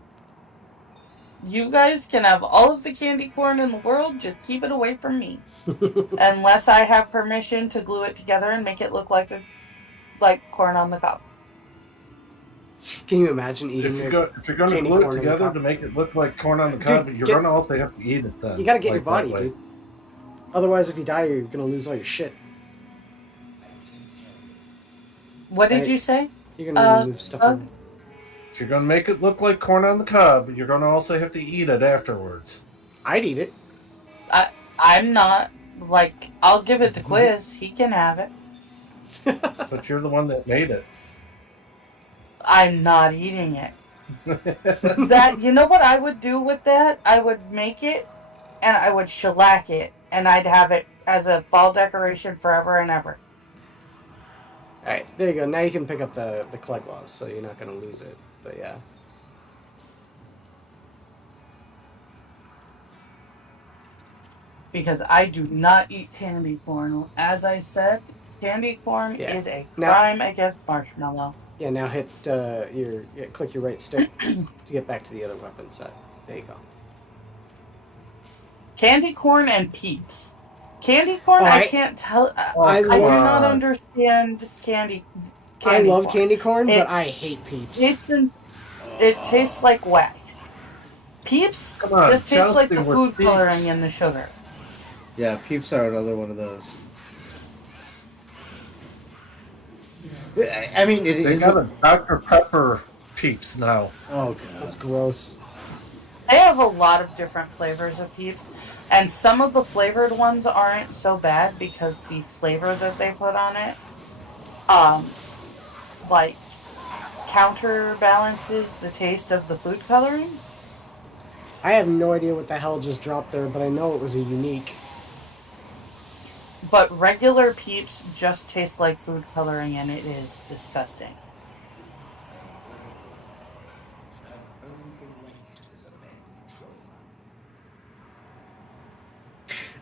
You guys can have all of the candy corn in the world, just keep it away from me. Unless I have permission to glue it together and make it look like corn on the cob. Can you imagine eating If you're going to candy glue it corn on the together cob? to make it look like corn on the cob, Dude, you're going to also have to eat it then. You gotta get like your body, that way. dude. Otherwise, if you die, you're gonna lose all your shit. What did Right. you say? You're gonna lose stuff. From... If you're going to make it look like corn on the cob, you're going to also have to eat it afterwards. I'd eat it. I'm not. I'll give it to Quiz. He can have it. But you're the one that made it. I'm not eating it. You know what I would do with that? I would make it, and I would shellac it, and I'd have it as a fall decoration forever and ever. Alright, there you go. Now you can pick up the Clegg Laws, so you're not gonna lose it. But yeah. Because I do not eat candy corn. As I said, candy corn Yeah. is a Now- crime against marshmallow. Yeah, now hit click your right stick to get back to the other weapon set. There you go. Candy corn and Peeps. Candy corn, Oh, I I- can't tell. I I do love- not understand candy. I love corn. candy corn, It- but I hate Peeps. It tastes like wax. Peeps Come on, just tastes like the something food with Peeps. coloring and the sugar. Yeah, Peeps are another one of those. I mean, it They is. got a Dr. Pepper Peeps now. Oh god, That's gross. They have a lot of different flavors of Peeps, and some of the flavored ones aren't so bad because the flavor that they put on it, counterbalances the taste of the food coloring. I have no idea what the hell just dropped there, but I know it was a unique. But regular Peeps just taste like food coloring, and it is disgusting.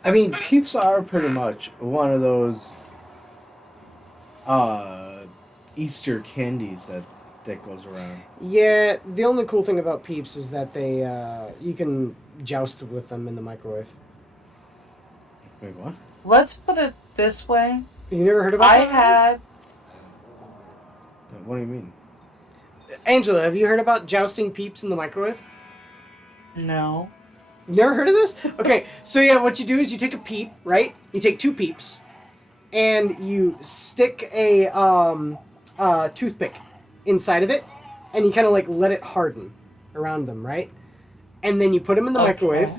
I mean, Peeps are pretty much one of those Easter candies that goes around. Yeah, the only cool thing about Peeps is that they you can joust with them in the microwave. Wait, what? Let's put it this way. You never heard about I that? had... What do you mean? Angela, have you heard about jousting Peeps in the microwave? No. You never heard of this? Okay, so yeah, what you do is you take a peep, right? You take 2 peeps, and you stick a toothpick inside of it, and you kind of let it harden around them, right? And then you put them in the microwave,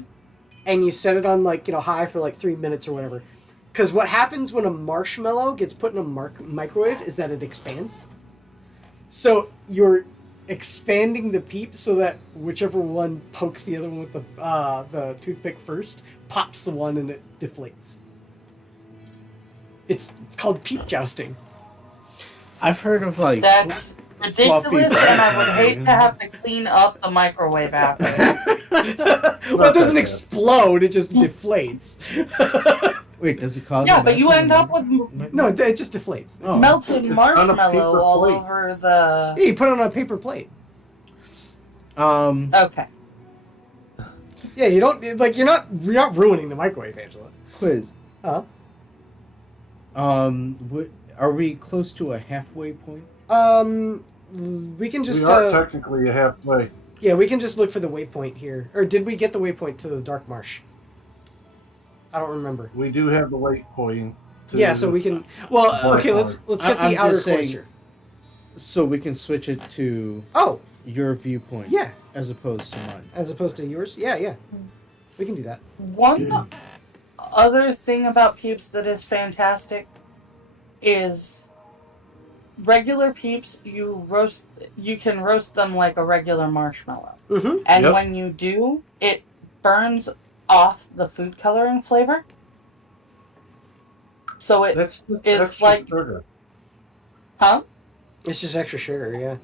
and you set it on high for 3 minutes or whatever. Because what happens when a marshmallow gets put in a microwave is that it expands. So you're expanding the peep so that whichever one pokes the other one with the toothpick first pops the one and it deflates. It's called peep jousting. I've heard of That's ridiculous, and I would hate to have to clean up the microwave after. Well, it doesn't explode; it just deflates. Wait, does it cause? Yeah, an but you end accident? up with No, it just deflates. Oh. melted paper marshmallow all plate. over the... Yeah, you put it on a paper plate. Okay. Yeah, you don't you're not ruining the microwave, Angela. Quiz. Huh? Are we close to a halfway point? We can just we are technically halfway. yeah, we can just look for the waypoint here. Or did we get the waypoint to the Dark Marsh? I don't remember. We do have the weight point. Yeah, so we can. Well, okay, let's get I'm the outer just saying- cloister. So we can switch it to Oh, your viewpoint. yeah, As opposed to mine. as opposed to yours. Yeah, yeah. We can do that. One other thing about peeps that is fantastic is regular peeps. You can roast them like a regular marshmallow, Mm-hmm. and Yep. when you do, it burns off the food coloring flavor. So it That's just is extra like, sugar. huh? It's just extra sugar, yeah.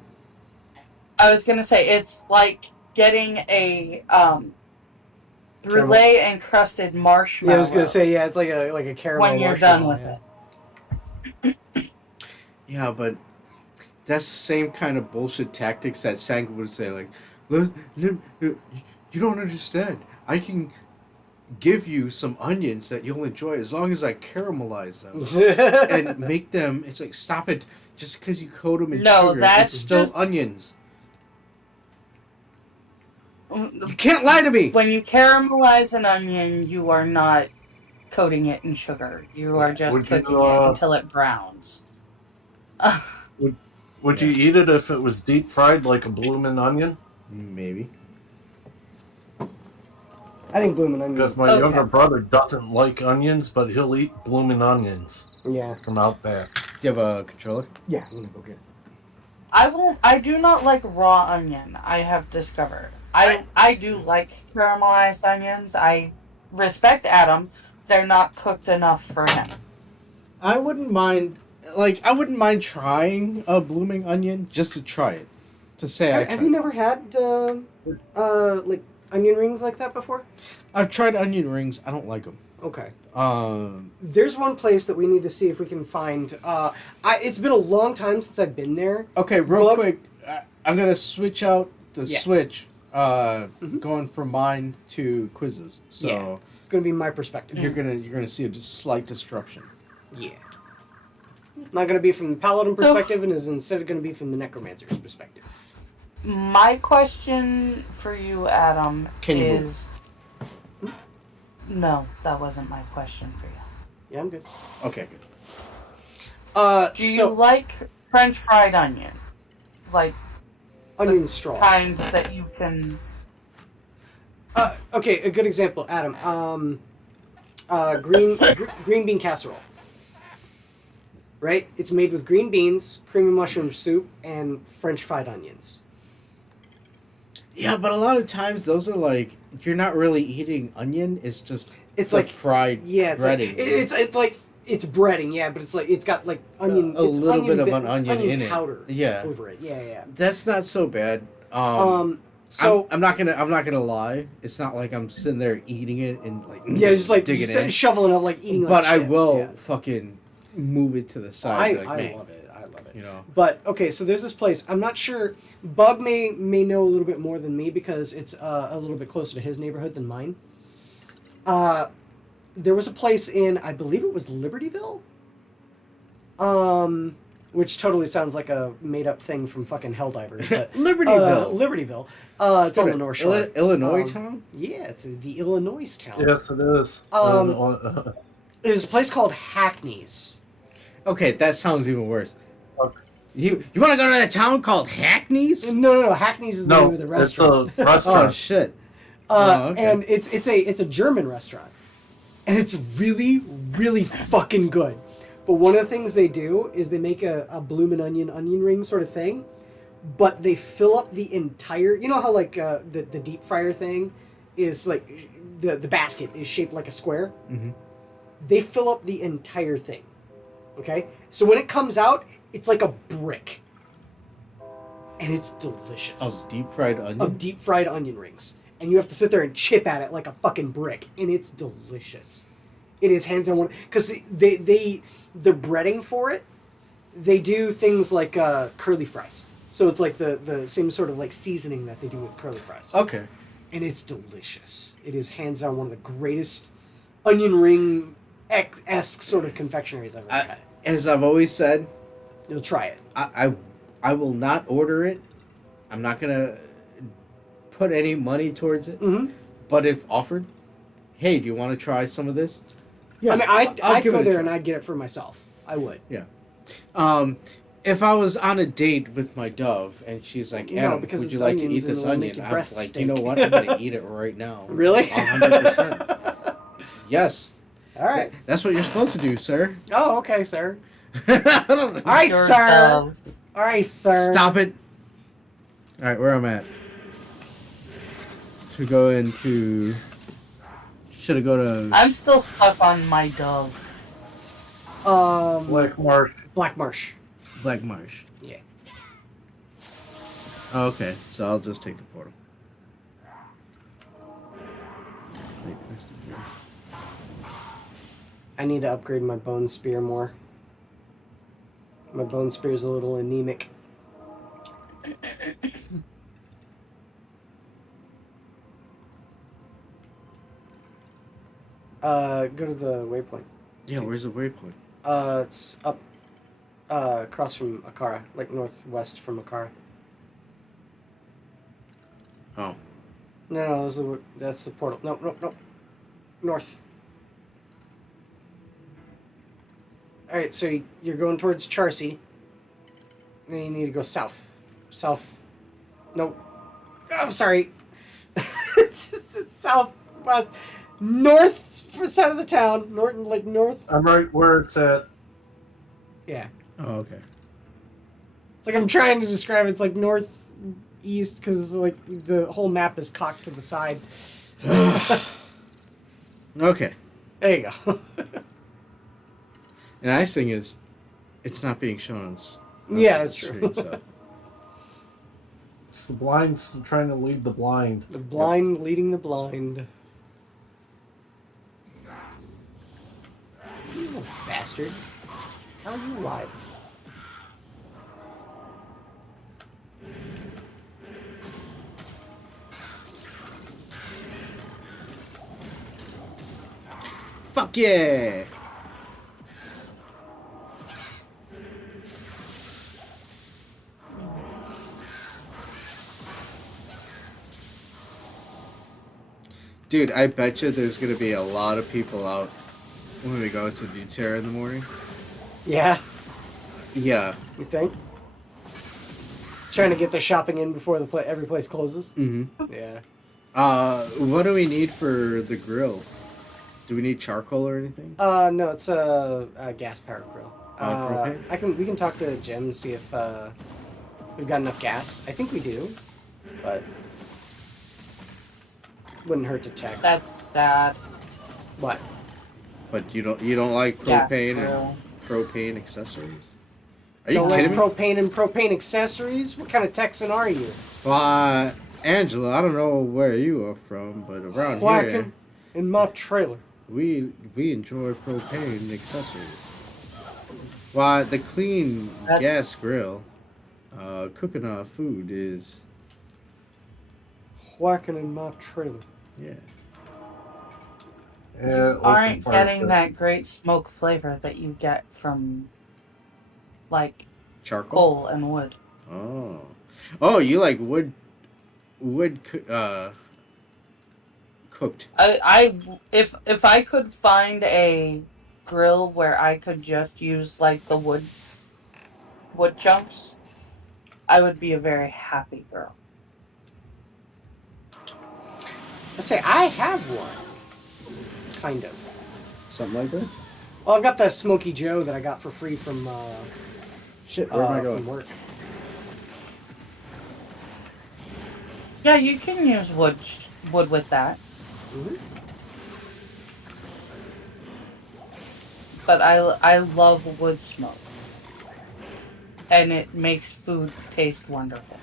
I was gonna say it's like getting a brulee encrusted marshmallow. Yeah, I was gonna say, yeah, it's like a caramel. when you're done marshmallow, with yeah. it. Yeah, but that's the same kind of bullshit tactics that Sang would say, like, you don't understand. I can give you some onions that you'll enjoy as long as I caramelize them and make them. It's like, stop it. Just because you coat them in No, sugar, that's it's still just- onions. You can't lie to me. When you caramelize an onion, you are not coating it in sugar. You are just Would you, cooking it until it browns. Would you eat it if it was deep fried like a bloomin' onion? Maybe. I think bloomin' onion. Because my Okay. younger brother doesn't like onions, but he'll eat bloomin' onions Yeah. from Outback. Do you have a controller? Yeah, I'm gonna go get it. I do not like raw onion, I have discovered. I do like caramelized onions. I respect Adam. They're not cooked enough for him. I wouldn't mind. Like, I wouldn't mind trying a blooming onion just to try it. To say I Have tried. you never had like onion rings like that before? I've tried onion rings. I don't like them. Okay. There's There's one place that we need to see if we can find. It's been a long time since I've been there. okay, real Look- quick. I'm gonna switch out the Yeah. switch. Going from mine to quizzes. So Yeah. It's gonna be my perspective. you're gonna see a slight disruption. Yeah. Not gonna be from the paladin perspective, and is instead gonna be from the necromancer's perspective. My question for you, Adam, Can you is... No, that wasn't my question for you. Yeah, I'm good. Okay, good. Do you like French fried onion? Like, onion straw? kind that you can... Okay, a good example, Adam. Green bean casserole. Right? It's made with green beans, creamy mushroom soup, and French fried onions. Yeah, but a lot of times those are like you're not really eating onion. It's just It's the like fried Yeah, it's like breading. it's like it's breading, yeah, but it's like it's got like onion, A it's little bit of bit- an onion in it. powder, Yeah. over it, yeah. That's not so bad. So I'm not gonna lie. It's not like I'm sitting there eating it and like yeah, just like digging just in. shoveling up, like eating. Like But I chips, will yeah. fucking move it to the I side. like, man, love it. I love it. you know. But okay, so there's this place. I'm not sure. Bug may know a little bit more than me because it's a little bit closer to his neighborhood than mine. There was a place in, I believe it was Libertyville. Which totally sounds like a made up thing from fucking Helldivers. But, Libertyville. Libertyville. It's on the North Shore. Illinois Um, town. Yeah, it's the Illinois town. Yes, it is. There's a place called Hackney's. Okay, that sounds even worse. Okay. You want to go to a town called Hackney's? No. Hackney's is the name No, of the it's restaurant. a restaurant. Oh shit. Okay. And it's a German restaurant, and it's really really fucking good. But one of the things they do is they make a bloomin' onion ring sort of thing, but they fill up the entire. You know how like the deep fryer thing is like the basket is shaped like a square. Mhm. They fill up the entire thing. Okay, so when it comes out, it's like a brick, and it's delicious. Of deep fried onion. Of deep fried onion rings. And you have to sit there and chip at it like a fucking brick. And it's delicious. It is hands down one. Because the breading for it, they do things like curly fries. So it's like the same sort of like seasoning that they do with curly fries. Okay. And it's delicious. It is hands down one of the greatest onion ring esque sort of confectionaries I've ever had. As I've always said, You'll try it. I will not order it. I'm not gonna put any money towards it. Mm-hmm. But if offered, hey, do you want to try some of this? Yeah, I mean, I'll I'd give go it a there try. and I'd get it for myself. I would. Yeah. If I was on a date with my dove and she's like, No, Adam, because would you it's like to onions eat and this it'll make onion? your I'm breast like, stink. you know what? I'm gonna eat it right now. Really? 100%. Yes. All right. That's what you're supposed to do, sir. Oh, okay, sir. I don't know. All right, Your sir. dove. All right, sir. Stop it. All right, where I'm at. To go into. Should I go to? I'm still stuck on my dove. Black Marsh. Black Marsh. Black Marsh. Yeah. Oh, okay, so I'll just take the portal. Wait, where's the portal? I need to upgrade my bone spear more. My bone spear is a little anemic. Go to the waypoint. Yeah, where's the waypoint? It's up, across from Akara, like northwest from Akara. Oh. No, that's the portal. No. North. Alright, so you're going towards Charcy. Then you need to go south. South. Nope. Oh, I'm sorry. it's southwest. North side of the town. North. I'm right where it's at. Yeah. Oh, okay. It's like I'm trying to describe it. It's like northeast because like the whole map is cocked to the side. Okay. There you go. And the nice thing is, it's not being shown on. Yeah, that's true. Screen, so. It's the blind trying to lead the blind. The blind leading the blind. You little bastard. How are you alive? Fuck yeah! Dude, I bet you there's gonna be a lot of people out when we go to Butera in the morning. Yeah, Yeah. you think? Trying to get their shopping in before every place closes? Mm-hmm. Yeah. What do we need for the grill? Do we need charcoal or anything? No, it's a gas powered grill. Propane? We can talk to Jim and see if we've got enough gas. I think we do, but wouldn't hurt to check. That's sad. What? But you don't like Gas propane grill. and propane accessories? Are you Don't kidding like me? propane and propane accessories? What kind of Texan are you? Well, Angela, I don't know where you are from, but around here Whacking in my trailer. we enjoy propane accessories. Why the clean That- gas grill, cooking our food is Whacking in my trailer. yeah. Yeah, open Aren't fire getting pit. that great smoke flavor that you get from, like, Charcoal. coal and wood. Oh, you like wood cooked. If I could find a grill where I could just use like the wood chunks, I would be a very happy girl. I say I have one. Kind of. Something like that. Well, I've got the Smoky Joe that I got for free from Shit, where am I from going? work. Yeah, you can use wood with that. Mm-hmm. But I love wood smoke. And it makes food taste wonderful.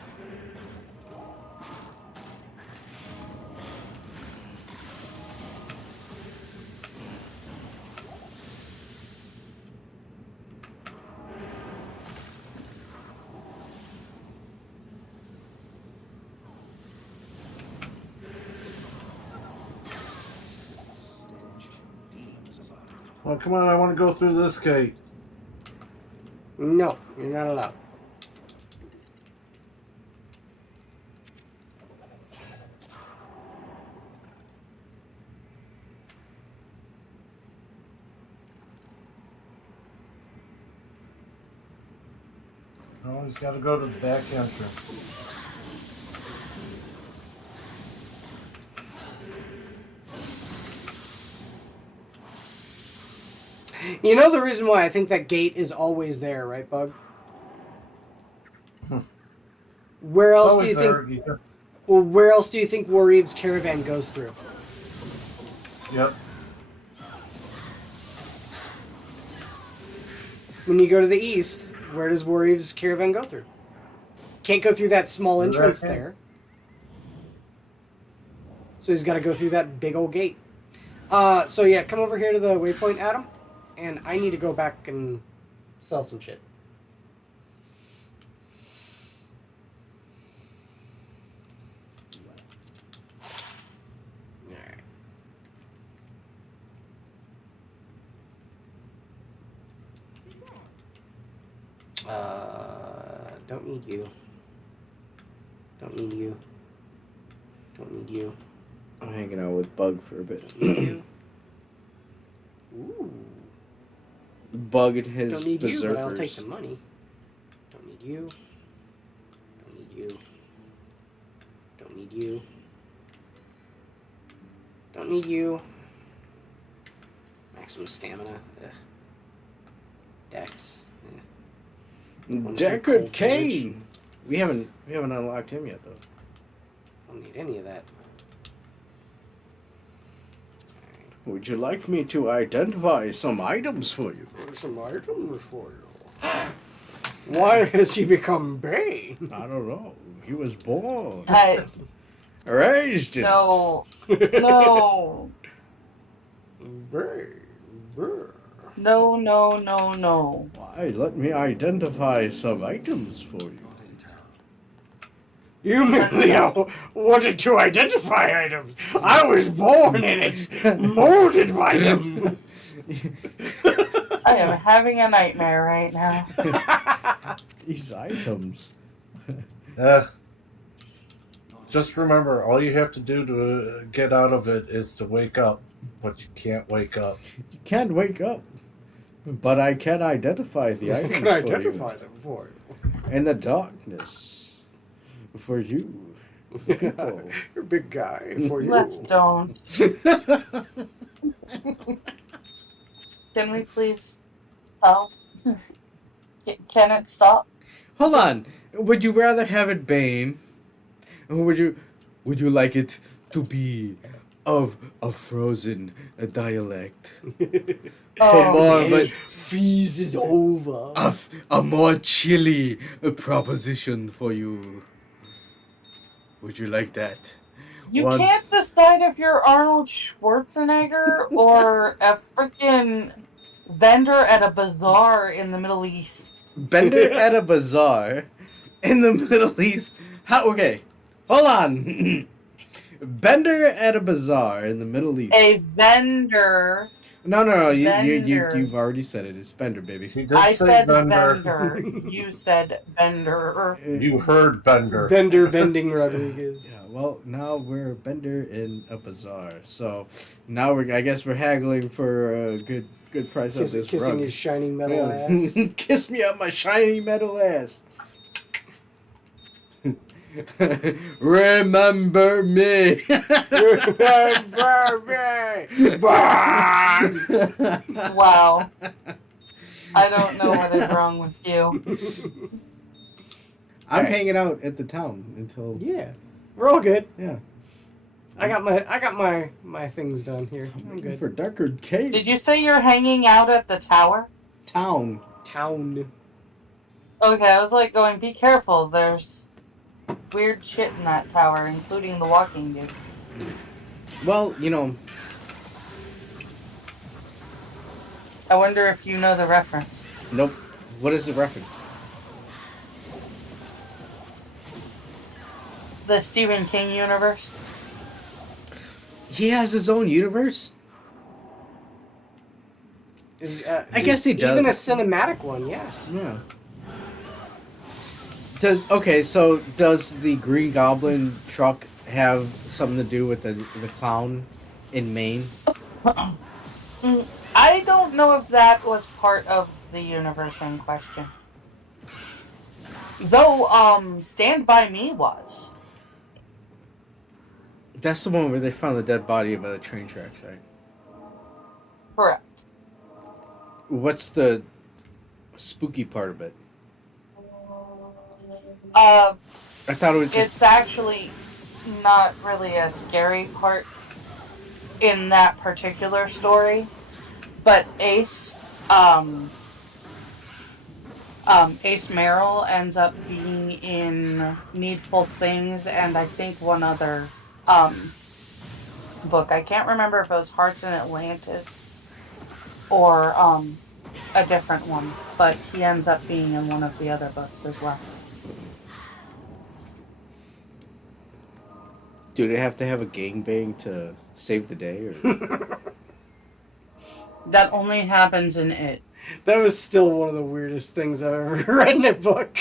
Well, come on, I want to go through this gate. No, you're not allowed. No, he's got to go to the back entrance. You know the reason why I think that gate is always there, right, Bug? Where It's else do always you there. think? Well, where else do you think Warreeve's caravan goes through? Yep. When you go to the east, where does Warreeve's caravan go through? Can't go through that small entrance there. So he's got to go through that big old gate. So yeah, come over here to the waypoint, Adam. And I need to go back and sell some shit. Don't need you. Don't need you. Don't need you. I'm hanging out with Bug for a bit. Need you. Ooh. Bug and his Don't need berserkers. you, but I'll take the money. Don't need you. Don't need you. Don't need you. Don't need you. Maximum stamina. Ugh. Dex. Deckard Cain. We haven't unlocked him yet though. Don't need any of that. Would you like me to identify some items for you? There's some items for you. Why has he become Bane? I don't know. He was born. Raised in no. No. Bane. Brr. No, no, no, no. Why, let me identify some items for you. You merely wanted to identify items. I was born in it, molded by them. I am having a nightmare right now. These items. Just remember, all you have to do to get out of it is to wake up, but you can't wake up. You can't wake up. But I can identify the items I can for identify you. them for you. In the darkness. For you. The people. You're a big guy for you. Let's don't. Can we please stop? Can it stop? Hold on. Would you rather have it Bane? Or would you like it to be of a frozen dialect? For more, but freeze is over. a more chilly proposition for you. Would you like that? You can't decide if you're Arnold Schwarzenegger or a freaking vendor at a bazaar in the Middle East. Bender at a bazaar in the Middle East. How? Okay, hold on. Bender at a bazaar in the Middle East. A vendor. No. You've already said it. It's Bender, baby. I said Bender. You said Bender. You heard Bender. Bender Bending Rodriguez. Yeah. Well, now we're Bender in a bazaar. So now I guess we're haggling for a good price on this Kissing rug. his shiny metal ass. Kiss me on my shiny metal ass. Remember me. Remember me. Wow. I don't know what is wrong with you. I'm hanging out at the town until Yeah, we're all good. yeah. I got my things done here. I'm good. For Deckard Cain. Did you say you're hanging out at the tower? Town. Town. Okay, I was like going, be careful. There's weird shit in that tower, including the walking dude. Well, you know. I wonder if you know the reference. Nope. What is the reference? The Stephen King universe? He has his own universe? I guess he does. Even a cinematic one, yeah. Yeah. Does the Green Goblin truck have something to do with the clown in Maine? I don't know if that was part of the universe in question. Though, Stand By Me was. That's the one where they found the dead body by the train tracks, right? Correct. What's the spooky part of it? Uh, I thought it was just... It's actually not really a scary part in that particular story, but Ace Merrill ends up being in Needful Things and I think one other book. I can't remember if it was Hearts in Atlantis or a different one, but he ends up being in one of the other books as well. Do they have to have a gangbang to save the day? Or... That only happens in it. That was still one of the weirdest things I've ever read in a book.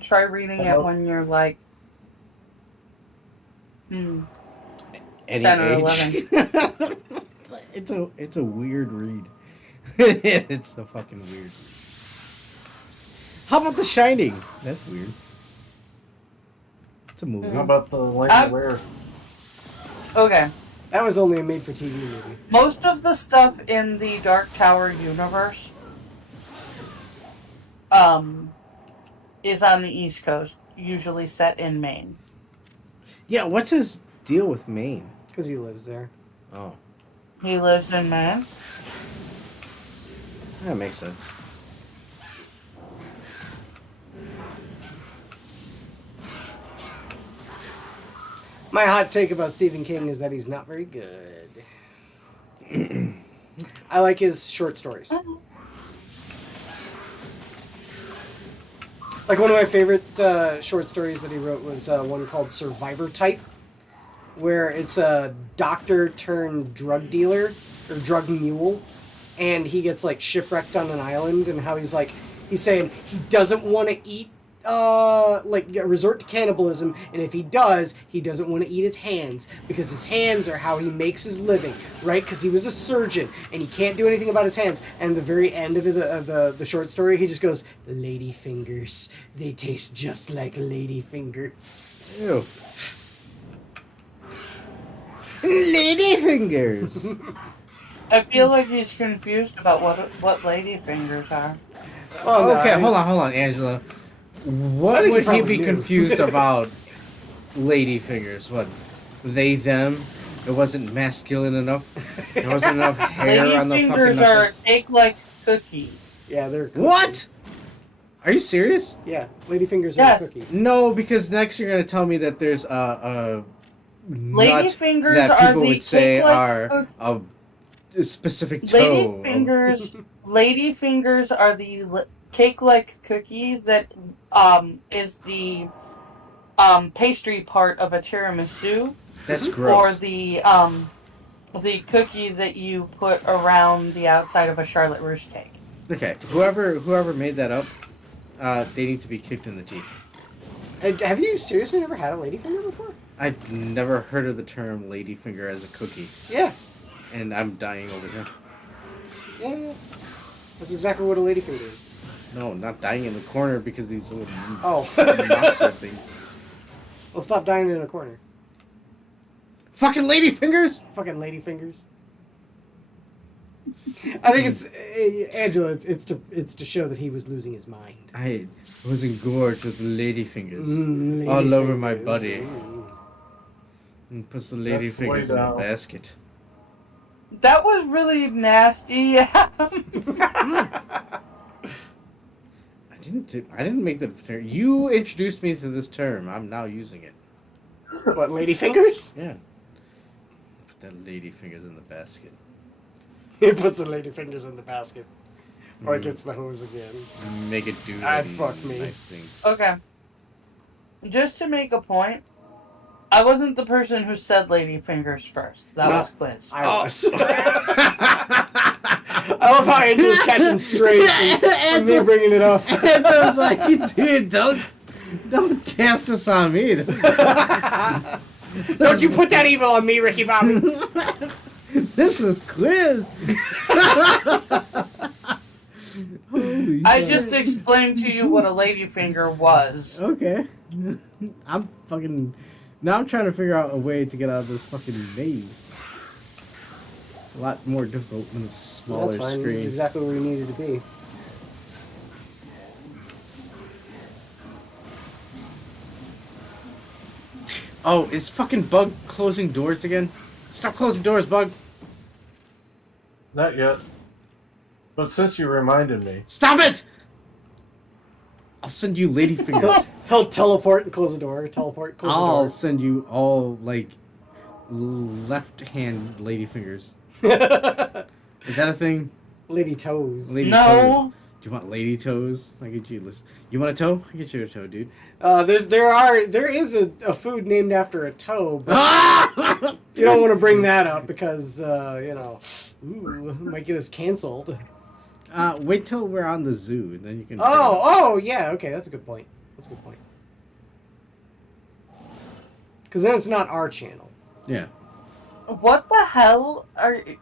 Try reading it when you're like 10 or 11. It's a weird read. It's so fucking weird. How about The Shining? That's weird. It's a movie. How about the Lady Rare? Okay. That was only a made-for-TV movie. Most of the stuff in the Dark Tower universe is on the East Coast, usually set in Maine. Yeah, what's his deal with Maine? Because he lives there. Oh. He lives in Maine? That makes sense. My hot take about Stephen King is that he's not very good. I like his short stories. Like one of my favorite short stories that he wrote was one called Survivor Type, where it's a doctor turned drug dealer or drug mule, and he gets like shipwrecked on an island, and how he's saying he doesn't want to eat resort to cannibalism, and if he does, he doesn't want to eat his hands because his hands are how he makes his living, right? Because he was a surgeon and he can't do anything about his hands. And the very end of the short story, he just goes, "Lady fingers, they taste just like lady fingers." Ew. Lady fingers. I feel like he's confused about what lady fingers are. Oh, no, Okay, I mean, hold on, Angela. What I think would he he probably be knew. confused about? Lady fingers. What? They, them? It wasn't masculine enough? There wasn't enough hair Lady on the fucking fingers are knuckles? cake like cookie. Yeah, they're a cookie. What? Are you serious? Yeah, lady fingers Yes. are a cookie. No, because next you're going to tell me that there's a Lady nut fingers that are people the would say cake-like are cookie. a specific toe. Lady fingers are the cake-like cookie that is the pastry part of a tiramisu, That's or gross. the cookie that you put around the outside of a Charlotte Russe cake. Okay, whoever made that up, they need to be kicked in the teeth. Have you seriously never had a ladyfinger before? I've never heard of the term ladyfinger as a cookie, Yeah. and I'm dying over here. Yeah. That's exactly what a ladyfinger is. No, not dying in the corner because these little Oh. monster things. Well, stop dying in a corner. Fucking ladyfingers! Fucking ladyfingers. I think it's Angela. It's to show that he was losing his mind. I was engorged with ladyfingers all over my body. Ooh. And puts the That's the way ladyfingers in the down. basket. That was really nasty. I didn't make the term. You introduced me to this term. I'm now using it. What, ladyfingers? Yeah. Put that ladyfingers in the basket. He puts the ladyfingers in the basket. Or gets the hose again. Make it do I'd fuck me. nice things. Okay. Just to make a point, I wasn't the person who said ladyfingers first. That was Quiz. I was. I love how Angela's catching strays from me bringing it up. And I was like, dude, don't cast this on me. Don't you put that evil on me, Ricky Bobby. This was Quiz. Holy I just explained to you what a ladyfinger was. Okay. I'm fucking... Now I'm trying to figure out a way to get out of this fucking maze. It's a lot more difficult when it's a smaller That's fine. This is screen. exactly where we needed to be. Oh, is fucking Bug closing doors again? Stop closing doors, Bug! Not yet. But since you reminded me, Stop it! I'll send you ladyfingers. He'll teleport and close the door. Teleport, close I'll the door. send you all, like, left-hand ladyfingers. Is that a thing? Lady toes. Lady No. Do you want lady toes? I get you. You want a toe? I get you a toe, dude. There is a food named after a toe, but you don't want to bring that up because might get us canceled. Wait till we're on the zoo, and then you can. Oh, yeah. Okay, that's a good point. Because then it's not our channel. Yeah. What the hell are you...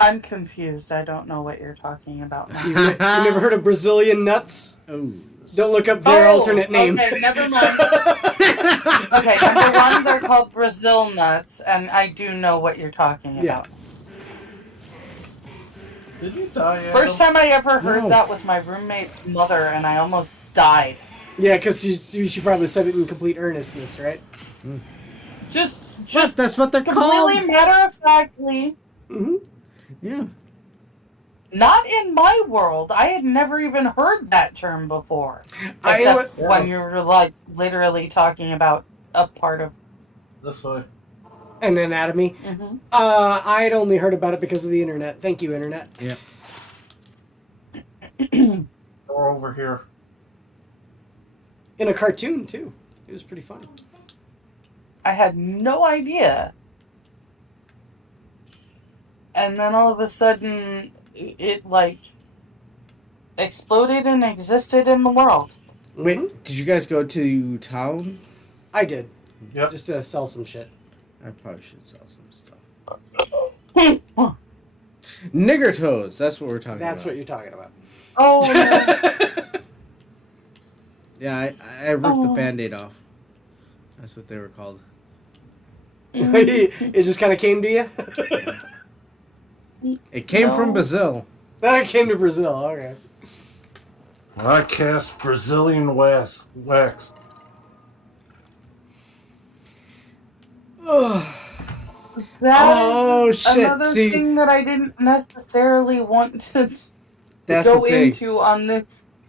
I'm confused. I don't know what you're talking about now. You never heard of Brazilian nuts? Oh. Don't look up their alternate name. Okay, never mind. Okay, number one, they're called Brazil nuts, and I do know what you're talking about. Yes. did you die, Adam? First time I ever heard No. that was my roommate's mother, and I almost died. Yeah, because she probably said it in complete earnestness, right? Just That's what they're completely called. matter-of-factly. Mm-hmm. Yeah. Not in my world. I had never even heard that term before. I Except would- when you were, like, literally talking about a part of... This way. And anatomy. Mm-hmm. I'd only heard about it because of the internet. Thank you, internet. Yeah. Or over here. In a cartoon too. It was pretty fun. I had no idea. And then all of a sudden, it like, exploded and existed in the world. Wait, did you guys go to town? I did. Yep. Just to sell some shit. I probably should sell some stuff. Nigger toes. That's what we're talking about. That's what you're talking about. Oh, Yeah, I ripped the Oh. Band-Aid off. That's what they were called. It just kind of came to you? It came from No. Brazil. That came to Brazil. Okay. I cast Brazilian wax. that Oh is shit! another See, thing that I didn't necessarily want to that's the go thing. into on this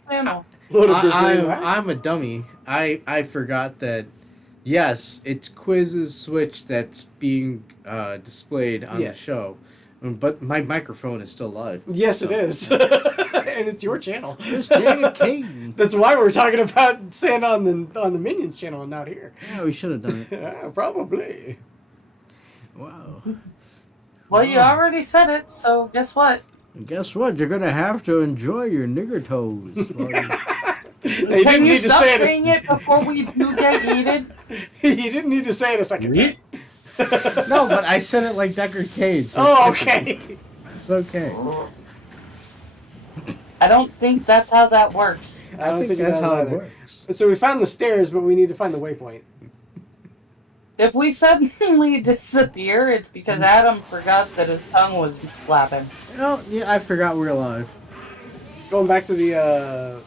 channel. Load of Brazilian wax. I'm a dummy. I forgot that. Yes, it's Quiz's Switch that's being displayed on Yeah. the show, but my microphone is still live. Yes, So- it is. And it's your channel. There's Jacob King. That's why we're talking about saying on the Minions channel and not here. Yeah, we should have done it. Yeah, probably. Wow. Well, you already said it, so guess what? And guess what? You're gonna have to enjoy your nigger toes. while you- They Can didn't you need to stop say saying it before we do get heated? You didn't need to say it a second time. No, but I said it like Deckard Cain. So Oh, it's different. okay. It's okay. I don't think that's how that works. I don't think that's it does how it either. works. So we found the stairs, but we need to find the waypoint. If we suddenly disappear, it's because Adam forgot that his tongue was flapping. Oh, yeah, I forgot we're alive. Going back to the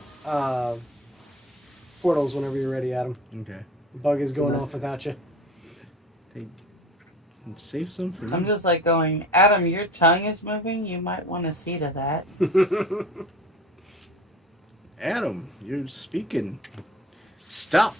portals whenever you're ready, Adam. Okay. The bug is going off without you. Save some for I'm me. just like going, Adam, your tongue is moving. You might want to see to that. Adam, you're speaking. Stop.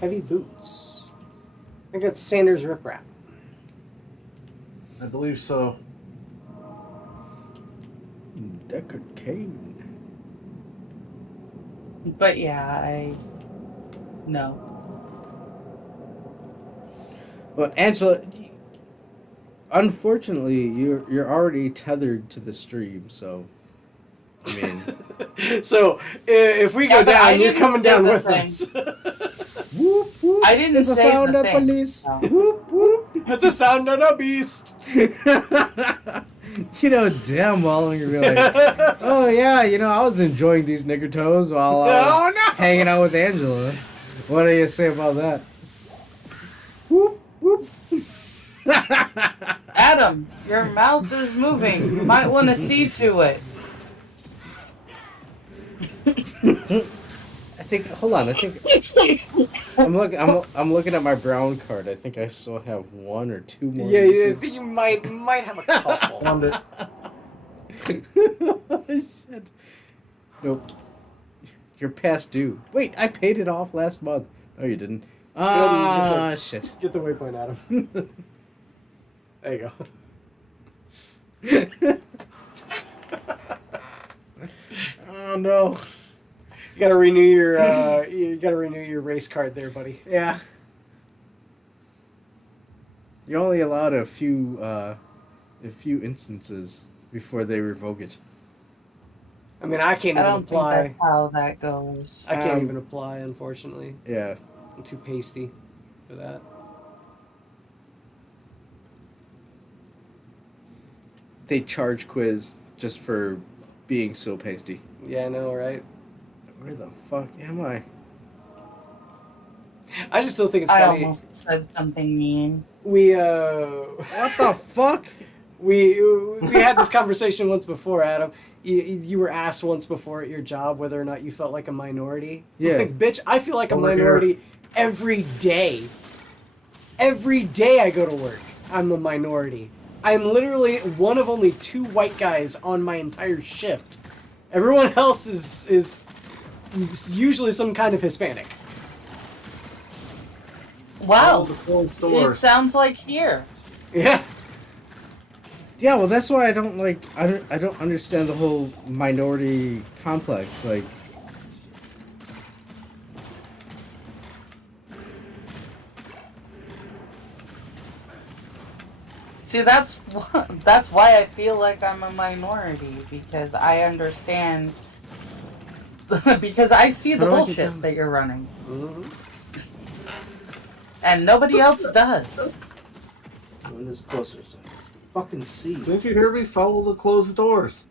Heavy boots. I think that's Sanders riprap. I believe so. Deckard Cain. But yeah, no. But Angela, Unfortunately, you're already tethered to the stream, so I mean, So if we go Yeah, but I down, you're didn't coming say down the with thing. us. whoop whoop. I didn't It's the say sound the of thing, police. so. Whoop whoop. It's a sound of a beast. You know damn well you're gonna be like, oh yeah, you know I was enjoying these nigger toes while I was Oh no! hanging out with Angela. What do you say about that? Whoop whoop. Adam, your mouth is moving. You might want to see to it. I think. Hold on. I think I'm looking at my brown card. I think I still have one or two more. Yeah, I uses. think you might have a couple. Found it. Shit. Nope. You're past due. Wait, I paid it off last month. No, you didn't. Ah, shit. Get the waypoint, Adam. There you go. Oh no. You gotta renew your race card there, buddy. Yeah. You're only allowed a few instances before they revoke it. I mean, I can't I even don't think apply. that's how that goes. I can't even apply, unfortunately. Yeah. I'm too pasty for that. They charge quiz just for being so pasty. Yeah, I know, right? Where the fuck am I? I just still think it's I funny. almost said something mean. We What the fuck? we had this conversation once before, Adam. You were asked once before at your job whether or not you felt like a minority. Yeah. Like, bitch, I feel like a Over here. minority every day. Every day I go to work, I'm a minority. I'm literally one of only 2 white guys on my entire shift. Everyone else is usually some kind of Hispanic. All Wow. the closed It doors. sounds like here. Yeah. Yeah, well, that's why I don't understand the whole minority complex. Like, See, that's why I feel like I'm a minority, because I understand, because I see the How do I get bullshit down? that you're running, Mm-hmm. and nobody else does. when this closer, so I can fucking see. Didn't you hear me? Follow the closed doors.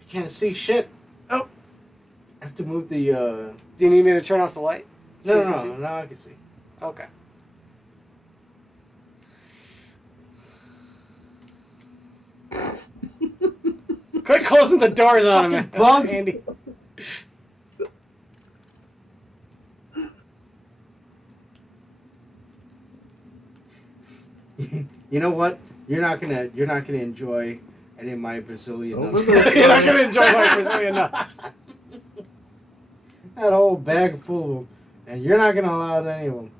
I can't see shit. Oh. I have to move the. Do you need me to turn off the light? So you can see? No, now I can see. Okay. Quit closing the doors on him, Fucking bug. Andy. You know what? You're not gonna enjoy any of my Brazilian Over nuts. there. You're not gonna enjoy my Brazilian nuts. That whole bag full of them, and you're not gonna allow any of them.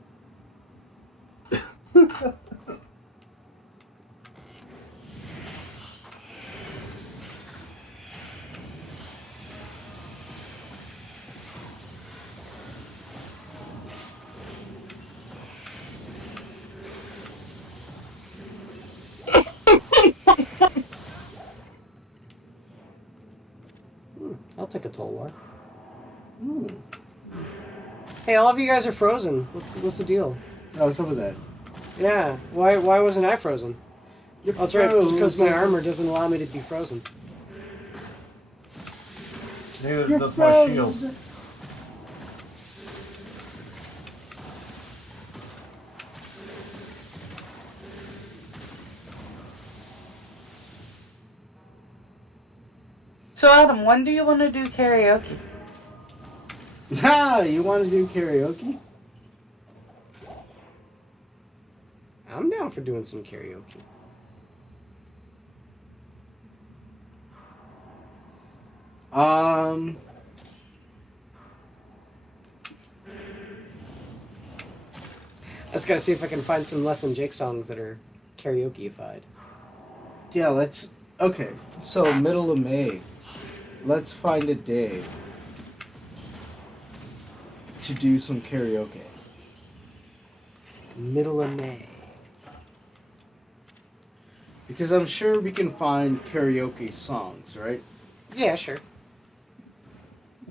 I'll take a tall one. Hey, all of you guys are frozen. What's the deal? Oh, what's up with that? Yeah. Why wasn't I frozen? You're That's right, because my frozen. armor doesn't allow me to be frozen. Neither You're does my shield. frozen. So Adam, when do you want to do karaoke? Ah, you want to do karaoke? I'm down for doing some karaoke. I just gotta see if I can find some Less Than Jake songs that are karaoke-ified. Yeah, let's. Okay, so middle of May. Let's find a day to do some karaoke. Middle of May. Because I'm sure we can find karaoke songs, right? Yeah, sure.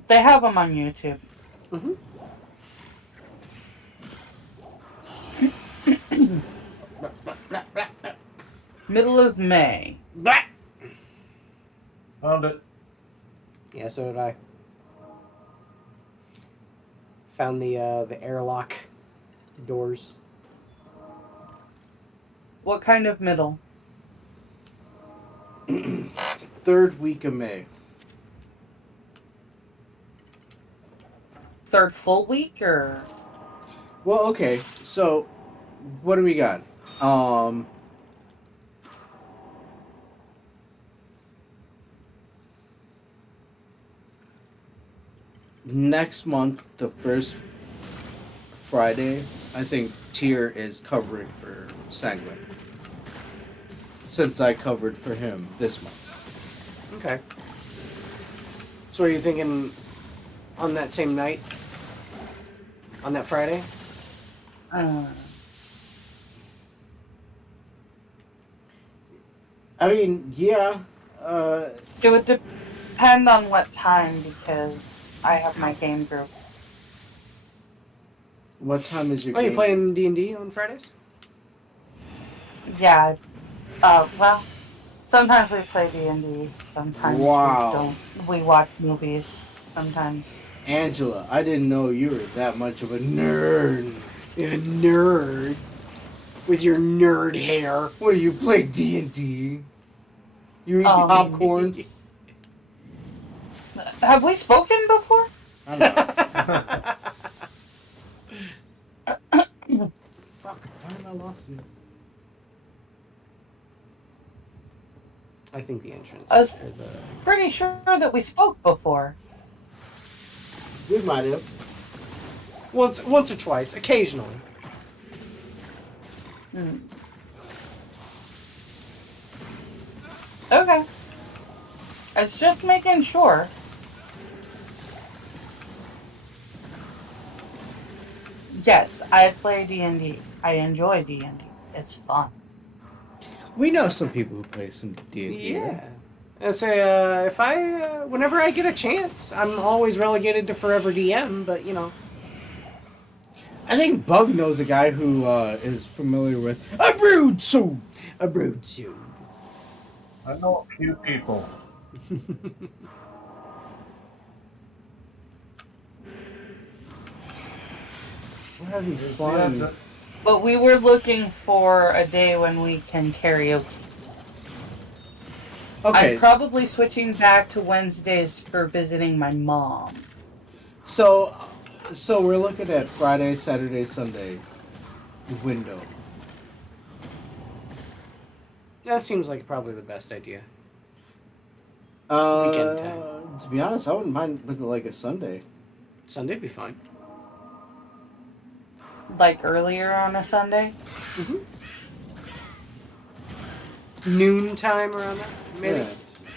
They have them on YouTube. Mm-hmm. Middle of May. Found it. Yeah, so did I. Found the airlock doors. What kind of middle? Third week of May. Third full week or? Well, okay. So, what do we got? Next month, the first Friday, I think Tyr is covering for Sanguine. Since I covered for him this month. Okay. So are you thinking on that same night? On that Friday? I mean, yeah. It would depend on what time because I have my game group. What time is your Are you game? playing D&D on Fridays? Yeah. Well, sometimes we play D&D. Sometimes Wow. we don't. We watch movies. Sometimes. Angela, I didn't know you were that much of a nerd. You're a nerd. With your nerd hair. What do you play D&D? You eat popcorn? Have we spoken before? I don't know. Fuck, why am I lost you? I think the entrance. I was or the... pretty sure that we spoke before. We might have. Once or twice, occasionally. Okay. It's just making sure. Yes, I play D&D. I enjoy D&D. It's fun. We know some people who play some D&D. Yeah. I say, if I, whenever I get a chance, I'm always relegated to Forever DM, but, you know. I think Bug knows a guy who is familiar with a brood soup. A brood soup. I know a few people. We're having Yeah, fun. But we were looking for a day when we can karaoke. Okay, I'm probably switching back to Wednesdays for visiting my mom. so we're looking at Friday, Saturday, Sunday window. That seems like probably the best idea. Uh, Weekend time. To be honest, I wouldn't mind with like a Sunday. Sunday'd be fine. Like earlier on a Sunday? Mm-hmm. Noon time around that, maybe? Yeah.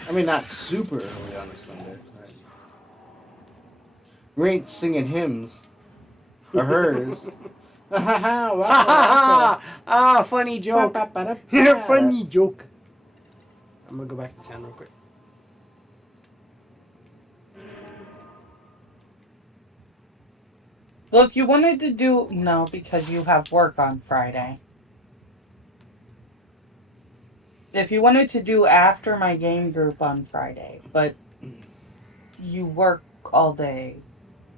I mean, not super early on a Sunday. Right. We ain't singing hymns. Or hers. Ah, funny joke. Funny joke. I'm gonna go back to town real quick. Well, if you wanted to do... No, because you have work on Friday. If you wanted to do after my game group on Friday, but you work all day,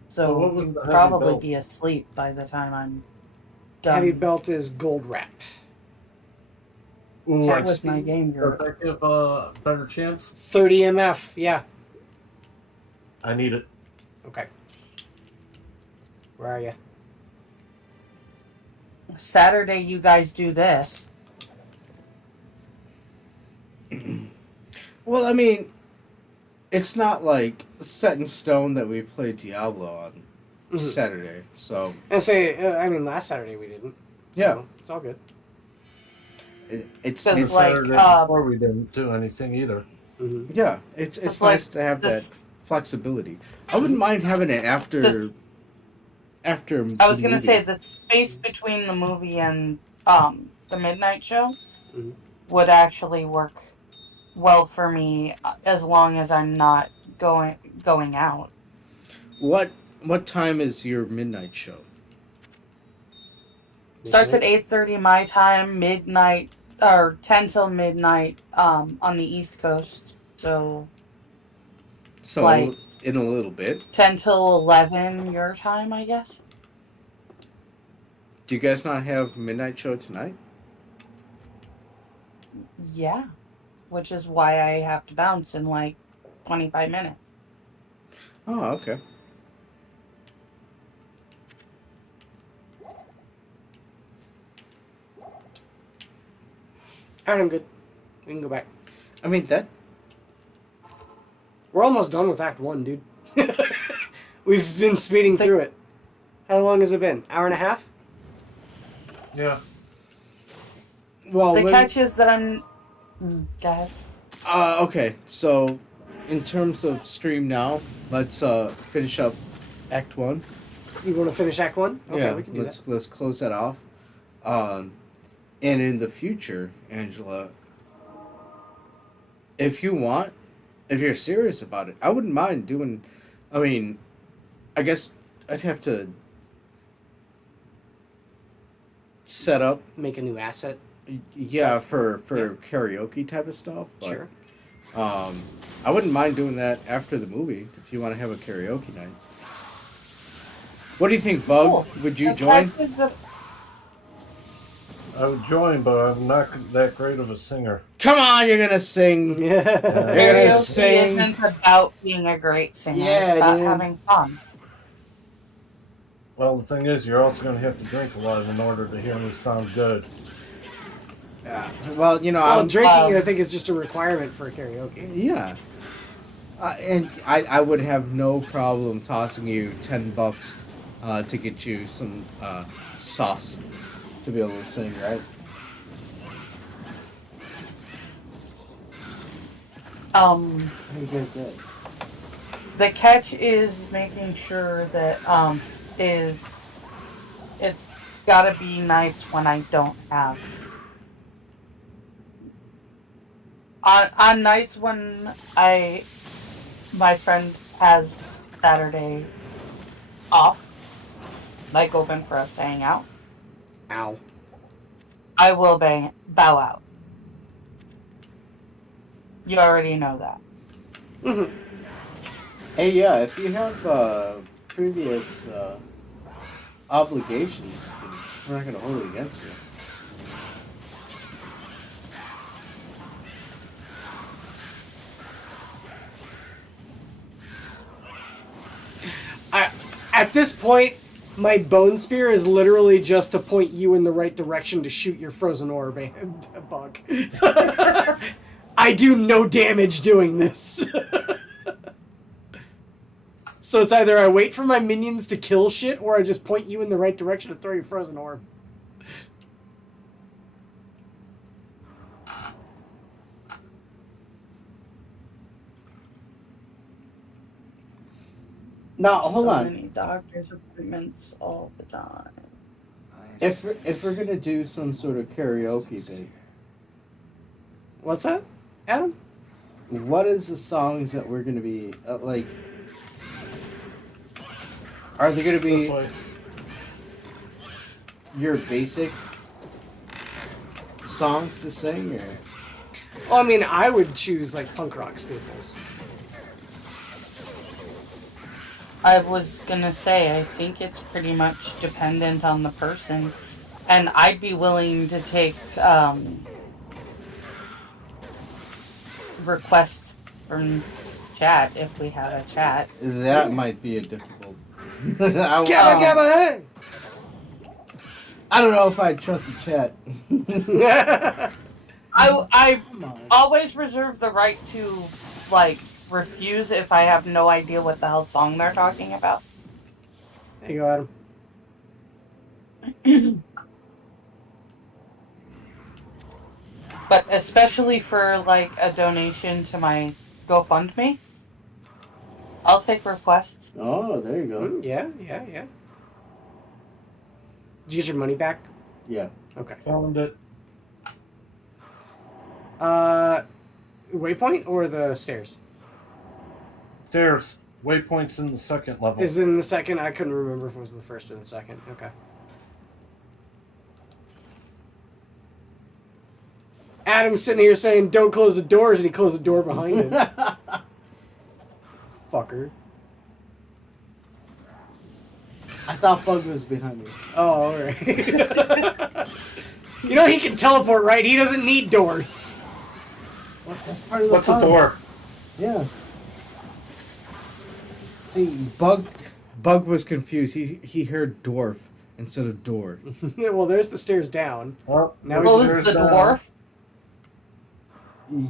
So what so was you'd the heavy probably belt? be asleep by the time I'm done. Heavy belt is gold wrap. Ooh, Check I'd with my game Does group. that give a better chance? 30 MF, yeah. I need it. Okay. Where are you? Saturday, you guys do this. Well, I mean, it's not like set in stone that we play Diablo on Saturday, so I say, I mean, last Saturday we didn't. So Yeah. it's all good. it's Just it's like, Saturday before we didn't do anything either. Mm-hmm. yeah, it's It's nice like to have this- that flexibility. I wouldn't mind having it after This- after. I was the gonna movie. say the space between the movie and the midnight show Mhm. would actually work well for me as long as I'm not going out. What time is your midnight show? Starts at 8:30 my time, midnight or 10 till midnight on the East Coast. So like in a little bit. 10 till 11 your time, I guess. Do you guys not have midnight show tonight? Yeah. Which is why I have to bounce in like 25 minutes. Oh, okay. Alright, I'm good. We can go back. I mean, that... We're almost done with Act 1, dude. We've been speeding through it. How long has it been? Hour and a half? Yeah. Well, The catch is that I'm... Go ahead. Okay, so in terms of stream now, let's finish up Act 1. You want to finish Act 1? Okay, Yeah, we can do that. let's close that off. And in the future, Angela, if you want, if you're serious about it, I wouldn't mind doing... I mean, I guess I'd have to set up... Make a new asset. Yeah, Stuff. for karaoke type of stuff. But, Sure. I wouldn't mind doing that after the movie if you want to have a karaoke night. What do you think, Bug? Cool. Would you The join? catch is that I would join, but I'm not that great of a singer. Come on, you're gonna sing. Yeah. You're gonna karaoke sing. isn't about being a great singer. Yeah, it's about dude. having fun. Well, the thing is, you're also going to have to drink a lot in order to hear me sound good. Well, you know, Well, I'm drinking, I think, is just a requirement for karaoke. Yeah. And I would have no problem tossing you $10 to get you some sauce to be able to sing, right? What do you guys say? The catch is making sure that it's gotta be nights when I don't have. On nights when my friend has Saturday off, like open for us to hang out, Ow. I will bow out. You already know that. Mm-hmm. Hey, yeah, if you have previous obligations, then we're not going to hold it against you. At this point, my bone spear is literally just to point you in the right direction to shoot your frozen orb, Bug. I do no damage doing this. So it's either I wait for my minions to kill shit, or I just point you in the right direction to throw your frozen orb. Now, hold So on. many doctor's appointments all the time. If we're gonna do some sort of karaoke thing, What's that, Adam? what is the songs that we're gonna be like? Are they gonna This be way. your basic songs to sing, or? Well, I mean, I would choose like punk rock staples. I was gonna say, I think it's pretty much dependent on the person. And I'd be willing to take requests from chat if we had a chat. That might be a difficult. Hey! I don't know if I trust the chat. I always reserve the right to, like, refuse if I have no idea what the hell song they're talking about. There you go, Adam. But especially for, like, a donation to my GoFundMe, I'll take requests. Oh, there you go. Yeah. Did you get your money back? Yeah. Okay. Found it. Waypoint or the stairs? Stairs. Waypoint's in the second level. Is it in the second? I couldn't remember if it was the first or the second. Okay. Adam's sitting here saying, "Don't close the doors," and he closed the door behind him. Fucker. I thought Bug was behind me. Oh, alright. You know he can teleport, right? He doesn't need doors. What? That's part of the What's the fun. door? Yeah. See, Bug was confused. He heard dwarf instead of door. Well, there's the stairs down. Well, Now Close he's the dwarf.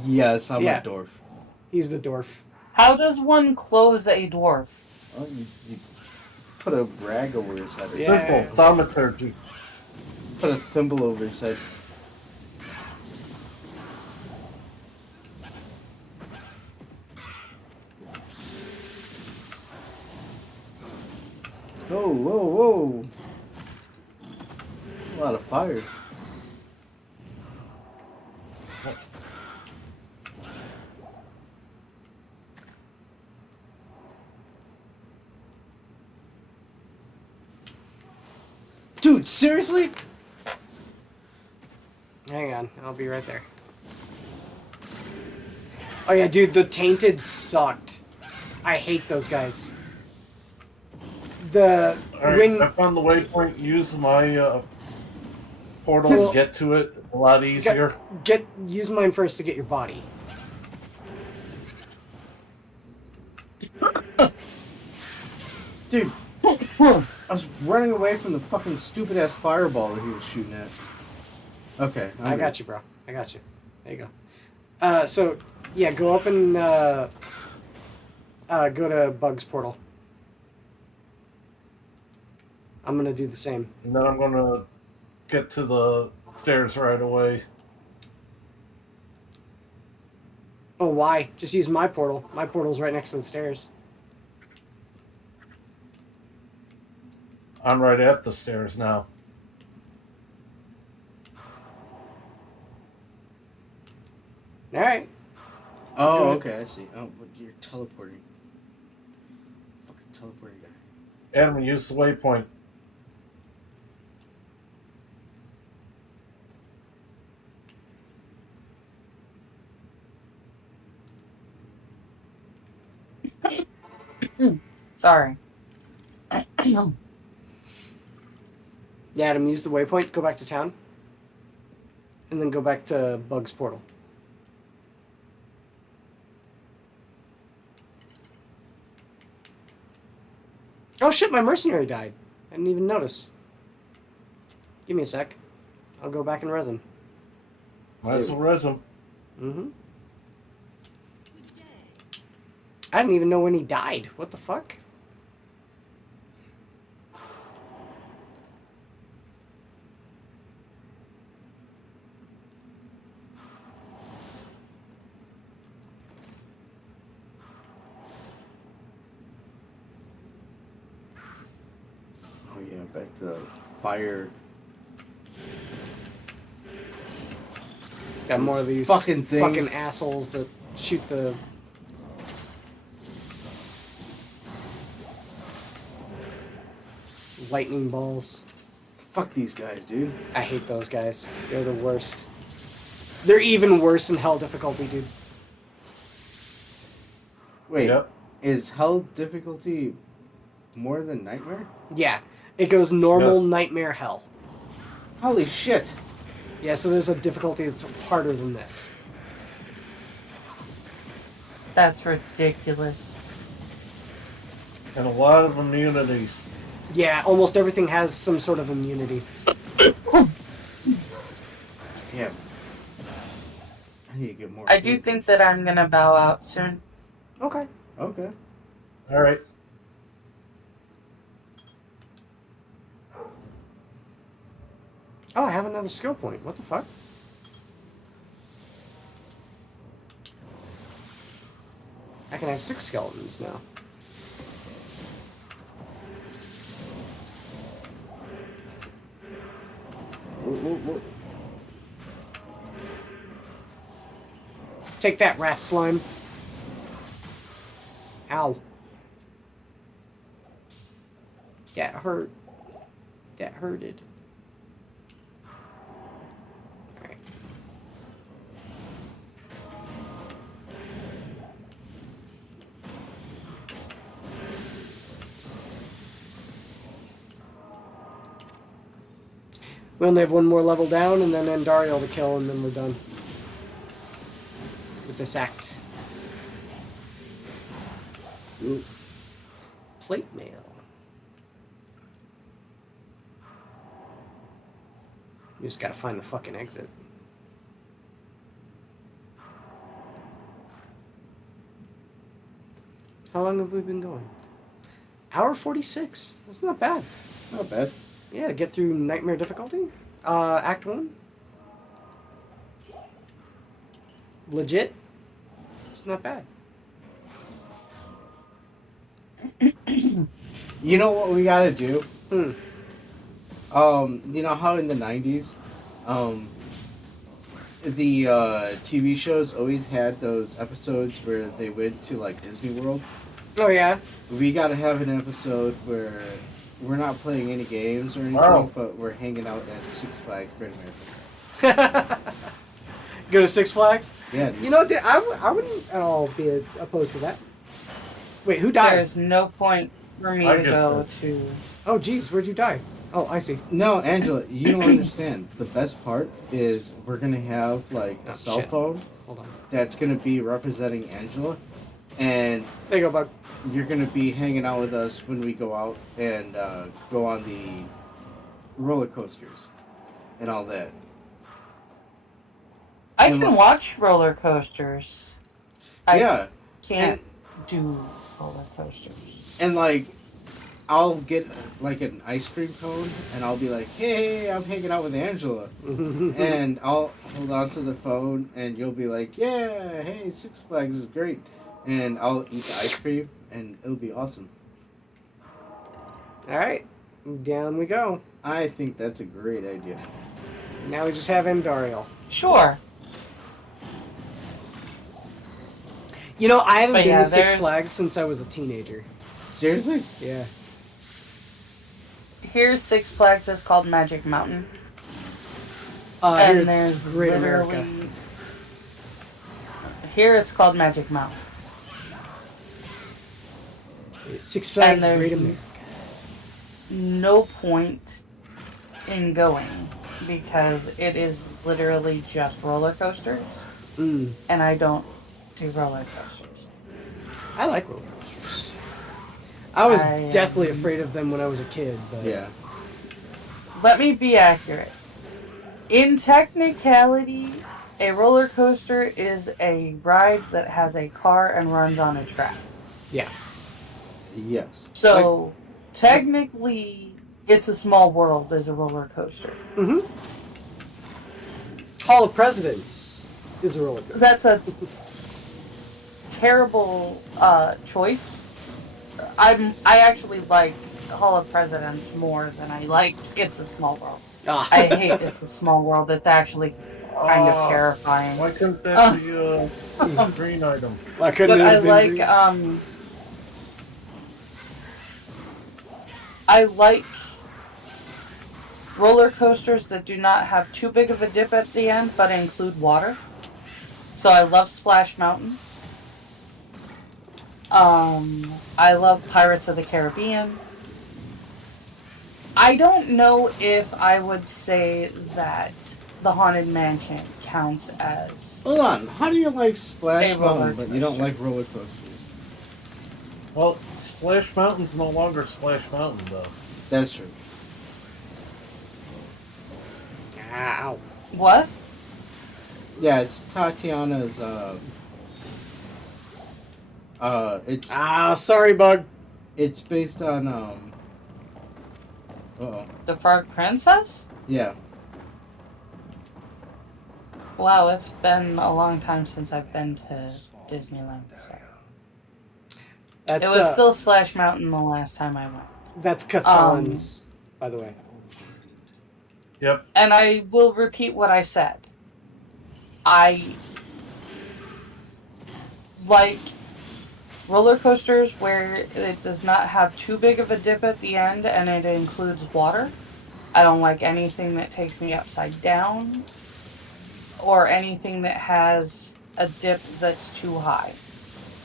Yes, I'm Yeah. a dwarf. He's the dwarf. How does one close a dwarf? Oh, you put a rag over his head. Or Yeah. Simple thaumaturgy. put a thimble over his head. Whoa, whoa, whoa. A lot of fire. Dude, seriously? Hang on, I'll be right there. Oh yeah, dude, the tainted sucked. I hate those guys. The Alright, I found the waypoint. Use my portal Well, to get to it. A lot easier. use mine first to get your body. Dude, I was running away from the fucking stupid ass fireball that he was shooting at. Okay, I got you, bro. I got you. There you go. So, yeah, go up and go to Bug's portal. I'm gonna do the same. And then I'm gonna get to the stairs right away. Oh, why? Just use my portal. My portal's right next to the stairs. I'm right at the stairs now. Alright. Oh, Go okay, I see. Oh, but you're teleporting. Fucking teleporting guy. Adam, use the waypoint. Sorry. Yeah, Adam, use the waypoint, go back to town. And then go back to Bug's portal. Oh shit, my mercenary died. I didn't even notice. Give me a sec. I'll go back and res him. Might as well res him. Mm-hmm. I didn't even know when he died. What the fuck? Oh yeah, back to the fire. Got more of these Fucking things. fucking assholes that shoot the... lightning balls. Fuck these guys, dude. I hate those guys. They're the worst. They're even worse in hell difficulty, dude. Wait, Yep. is hell difficulty more than nightmare? Yeah. It goes normal, Yes. nightmare, hell. Holy shit. Yeah, so there's a difficulty that's harder than this. That's ridiculous. And a lot of immunities. Yeah, almost everything has some sort of immunity. Damn. I need to get more I do food. think that I'm gonna bow out soon. Okay. Okay. Alright. Oh, I have another skill point. What the fuck? I can have 6 skeletons now. Whoa, whoa, whoa. Take that, wrath slime. Ow. That hurt. That hurted. Alright. We only have one more level down and then Andariel to kill and then we're done. With this act. Ooh. Plate mail. You just gotta find the fucking exit. How long have we been going? Hour 46. That's not bad. Not bad. Yeah, to get through Nightmare difficulty. Act 1. Legit. It's not bad. You know what we gotta do? Hmm. You know how in the 90s, the TV shows always had those episodes where they went to, like, Disney World? Oh, yeah? We gotta have an episode where we're not playing any games or anything, Wow. but we're hanging out at Six Flags Great America. Go to Six Flags? Yeah, dude. You know, I wouldn't at all be opposed to that. Wait, who died? There's no point for me I to just go did. to. Oh, geez, where'd you die? Oh, I see. No, Angela, you don't understand. The best part is we're gonna have, like, a Oh, cell shit. phone Hold on. that's gonna be representing Angela, and There you go, bud. you're gonna be hanging out with us when we go out and go on the roller coasters and all that. I And can what- watch roller coasters. I Yeah, can't do roller coasters. and like, I'll get like an ice cream cone, and I'll be like, "Hey, I'm hanging out with Angela," and I'll hold on to the phone, and you'll be like, "Yeah, hey, Six Flags is great," and I'll eat the ice cream, and it'll be awesome. All right, down we go. I think that's a great idea. Now we just have Andariel. Sure. You know, I haven't But been yeah, to Six there's- Flags since I was a teenager. Seriously? Yeah. Here's Six Flags is called Magic Mountain. Here and it's there's Great America. literally- Here it's called Magic Mountain. Six Flags there's- Great America. No point in going because it is literally just roller coasters, Mm. and I don't do roller coasters. I like roller coasters. I was I, deathly afraid of them when I was a kid, but Yeah. Let me be accurate. In technicality, a roller coaster is a ride that has a car and runs on a track. yeah. Yes. So, technically, It's a Small World is a roller coaster. Mm-hmm. Hall of Presidents is a roller coaster. That's a terrible choice. I actually like Hall of Presidents more than I like It's a Small World. Ah. I hate It's a Small World. It's actually kind of terrifying. Why couldn't that be a green item? Why couldn't But it I have been like green? I like roller coasters that do not have too big of a dip at the end, but include water. So I love Splash Mountain. I love Pirates of the Caribbean. I don't know if I would say that the Haunted Mansion counts as... Hold on. How do you like Splash A roller Mountain, but you don't like roller coasters? Well, Splash Mountain's no longer Splash Mountain, though. That's true. Ow. What? Yeah, it's Tatiana's. It's Ah, sorry, Bug. it's based on Uh-oh. The Frog Princess? Yeah. Wow, it's been a long time since I've been to Disneyland. So. That's It was still Splash Mountain the last time I went. that's Cathalans, by the way. Yep. And I will repeat what I said. I like roller coasters where it does not have too big of a dip at the end and it includes water. I don't like anything that takes me upside down or anything that has a dip that's too high.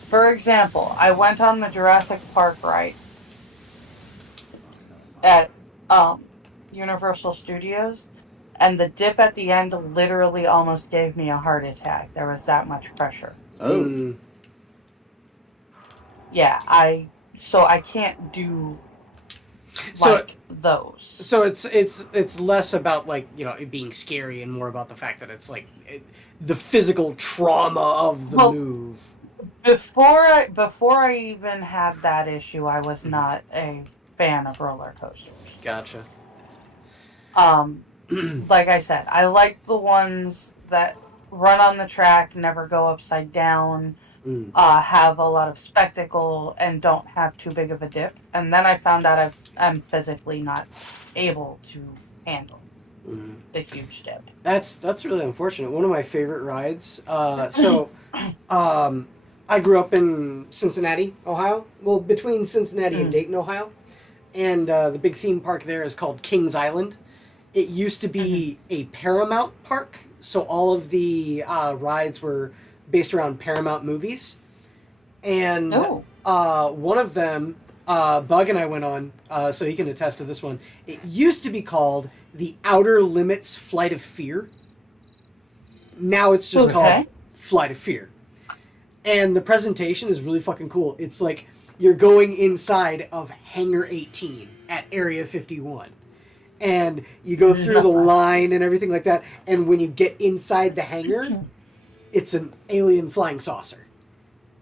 For example, I went on the Jurassic Park ride at Universal Studios, and the dip at the end literally almost gave me a heart attack. There was that much pressure. Oh. Yeah, I can't do those. So it's less about like, you know, it being scary and more about the fact that it's like the physical trauma of the move. Before I even had that issue, I was not a fan of roller coasters. Gotcha. Like I said, I like the ones that run on the track, never go upside down, have a lot of spectacle, and don't have too big of a dip. And then I found out I'm physically not able to handle the huge dip. That's really unfortunate. One of my favorite rides. I grew up in Cincinnati, Ohio. Well, between Cincinnati and Dayton, Ohio. And the big theme park there is called Kings Island. It used to be a Paramount park, so all of the rides were based around Paramount movies. And one of them, Bug and I went on, so he can attest to this one. It used to be called the Outer Limits Flight of Fear. Now it's just called Flight of Fear. And the presentation is really fucking cool. It's like you're going inside of Hangar 18 at Area 51. And you go through the line and everything like that. And when you get inside the hangar, it's an alien flying saucer.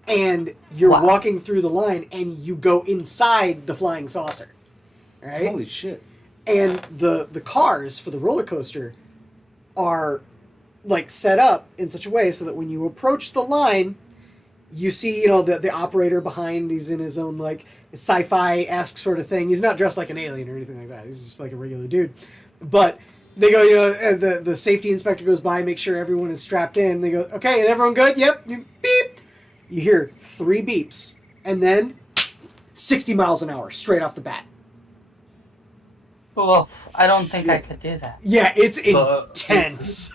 And you're walking through the line and you go inside the flying saucer. Right? Holy shit. And the cars for the roller coaster are like set up in such a way so that when you approach the line, you see, you know, the operator behind, he's in his own, like, sci-fi-esque sort of thing. He's not dressed like an alien or anything like that. He's just like a regular dude. But they go, you know, the safety inspector goes by, make sure everyone is strapped in. They go, okay, is everyone good? Yep. Beep. You hear 3 beeps. And then 60 miles an hour straight off the bat. Oof, I don't think I could do that. Yeah, it's intense.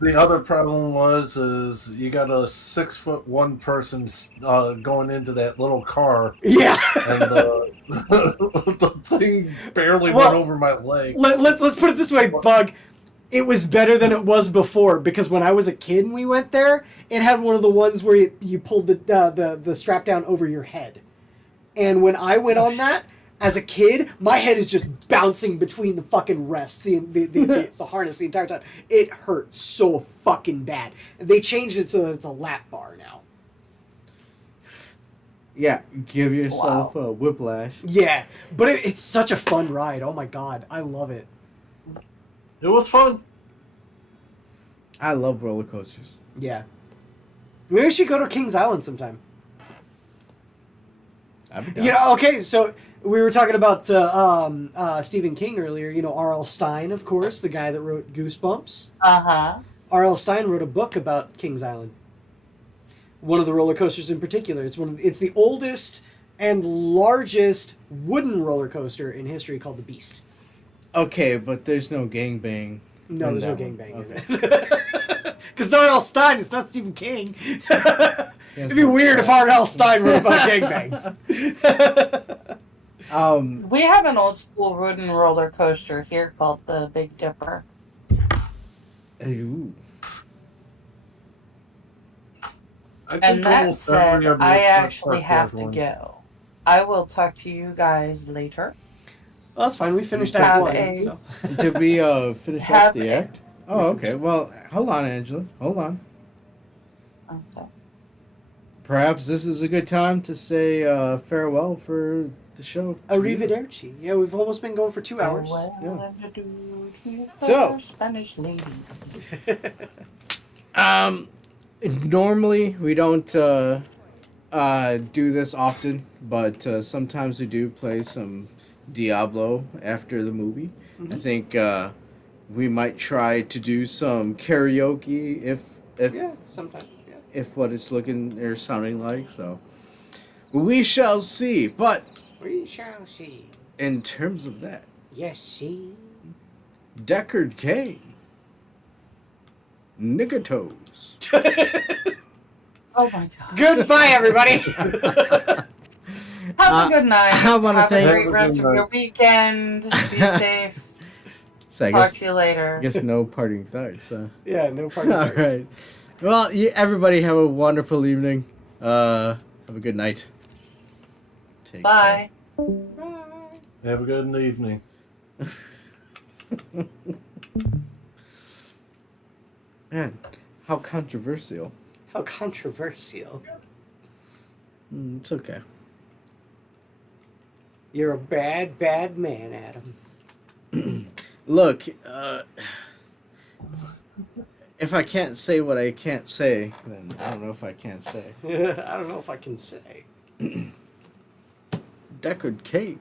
The other problem is you got a 6'1" person going into that little car. Yeah, and the thing barely went over my leg. Let's put it this way, Bug. It was better than it was before because when I was a kid and we went there, it had one of the ones where you pulled the strap down over your head. And when I went on that, as a kid, my head is just bouncing between the fucking rests, the harness the entire time. It hurt so fucking bad. They changed it so that it's a lap bar now. Yeah, give yourself a whiplash. Yeah, but it's such a fun ride. Oh my god, I love it. It was fun. I love roller coasters. Yeah. Maybe we should go to Kings Island sometime. I'd be down. You know, okay, so we were talking about Stephen King earlier. You know, R.L. Stine, of course, the guy that wrote Goosebumps. Uh-huh. R.L. Stine wrote a book about Kings Island. One of the roller coasters in particular. It's the oldest and largest wooden roller coaster in history, called the Beast. Okay, but there's no gangbang. No, there's no gangbang in it. Because R.L. Stine, it's not Stephen King. It'd be weird if R.L. Stine wrote about gangbangs. We have an old school wooden roller coaster here called the Big Dipper. Ooh. And that said, I actually have to go. I will talk to you guys later. Well, that's fine. We finished Act 1. So. Did we finish up the act? Oh, okay. Well, hold on, Angela. Hold on. Okay. Perhaps this is a good time to say farewell for the show. Arrivederci. Yeah, we've almost been going for 2 hours. So, Spanish lady. normally we don't do this often, but sometimes we do play some Diablo after the movie. Mm-hmm. I think we might try to do some karaoke if yeah, sometimes. if what it's looking or sounding like. So we shall see. But We shall see. in terms of that, Yes, see. Deckard Cain, Niggatos. Oh my god. Goodbye, everybody. Have a good night. I wanna Have thank- a great rest of your weekend. Be safe. So I Talk guess, to you later. I guess no parting thoughts. Huh? Yeah, no party. All right. Well, everybody have a wonderful evening. Have a good night. Take Bye. Have a good evening. care. Man, how controversial. How controversial. It's okay. You're a bad, bad man, Adam. Look, if I can't say what I can't say, then I don't know if I can't say. I don't know if I can say. Deckard Cain.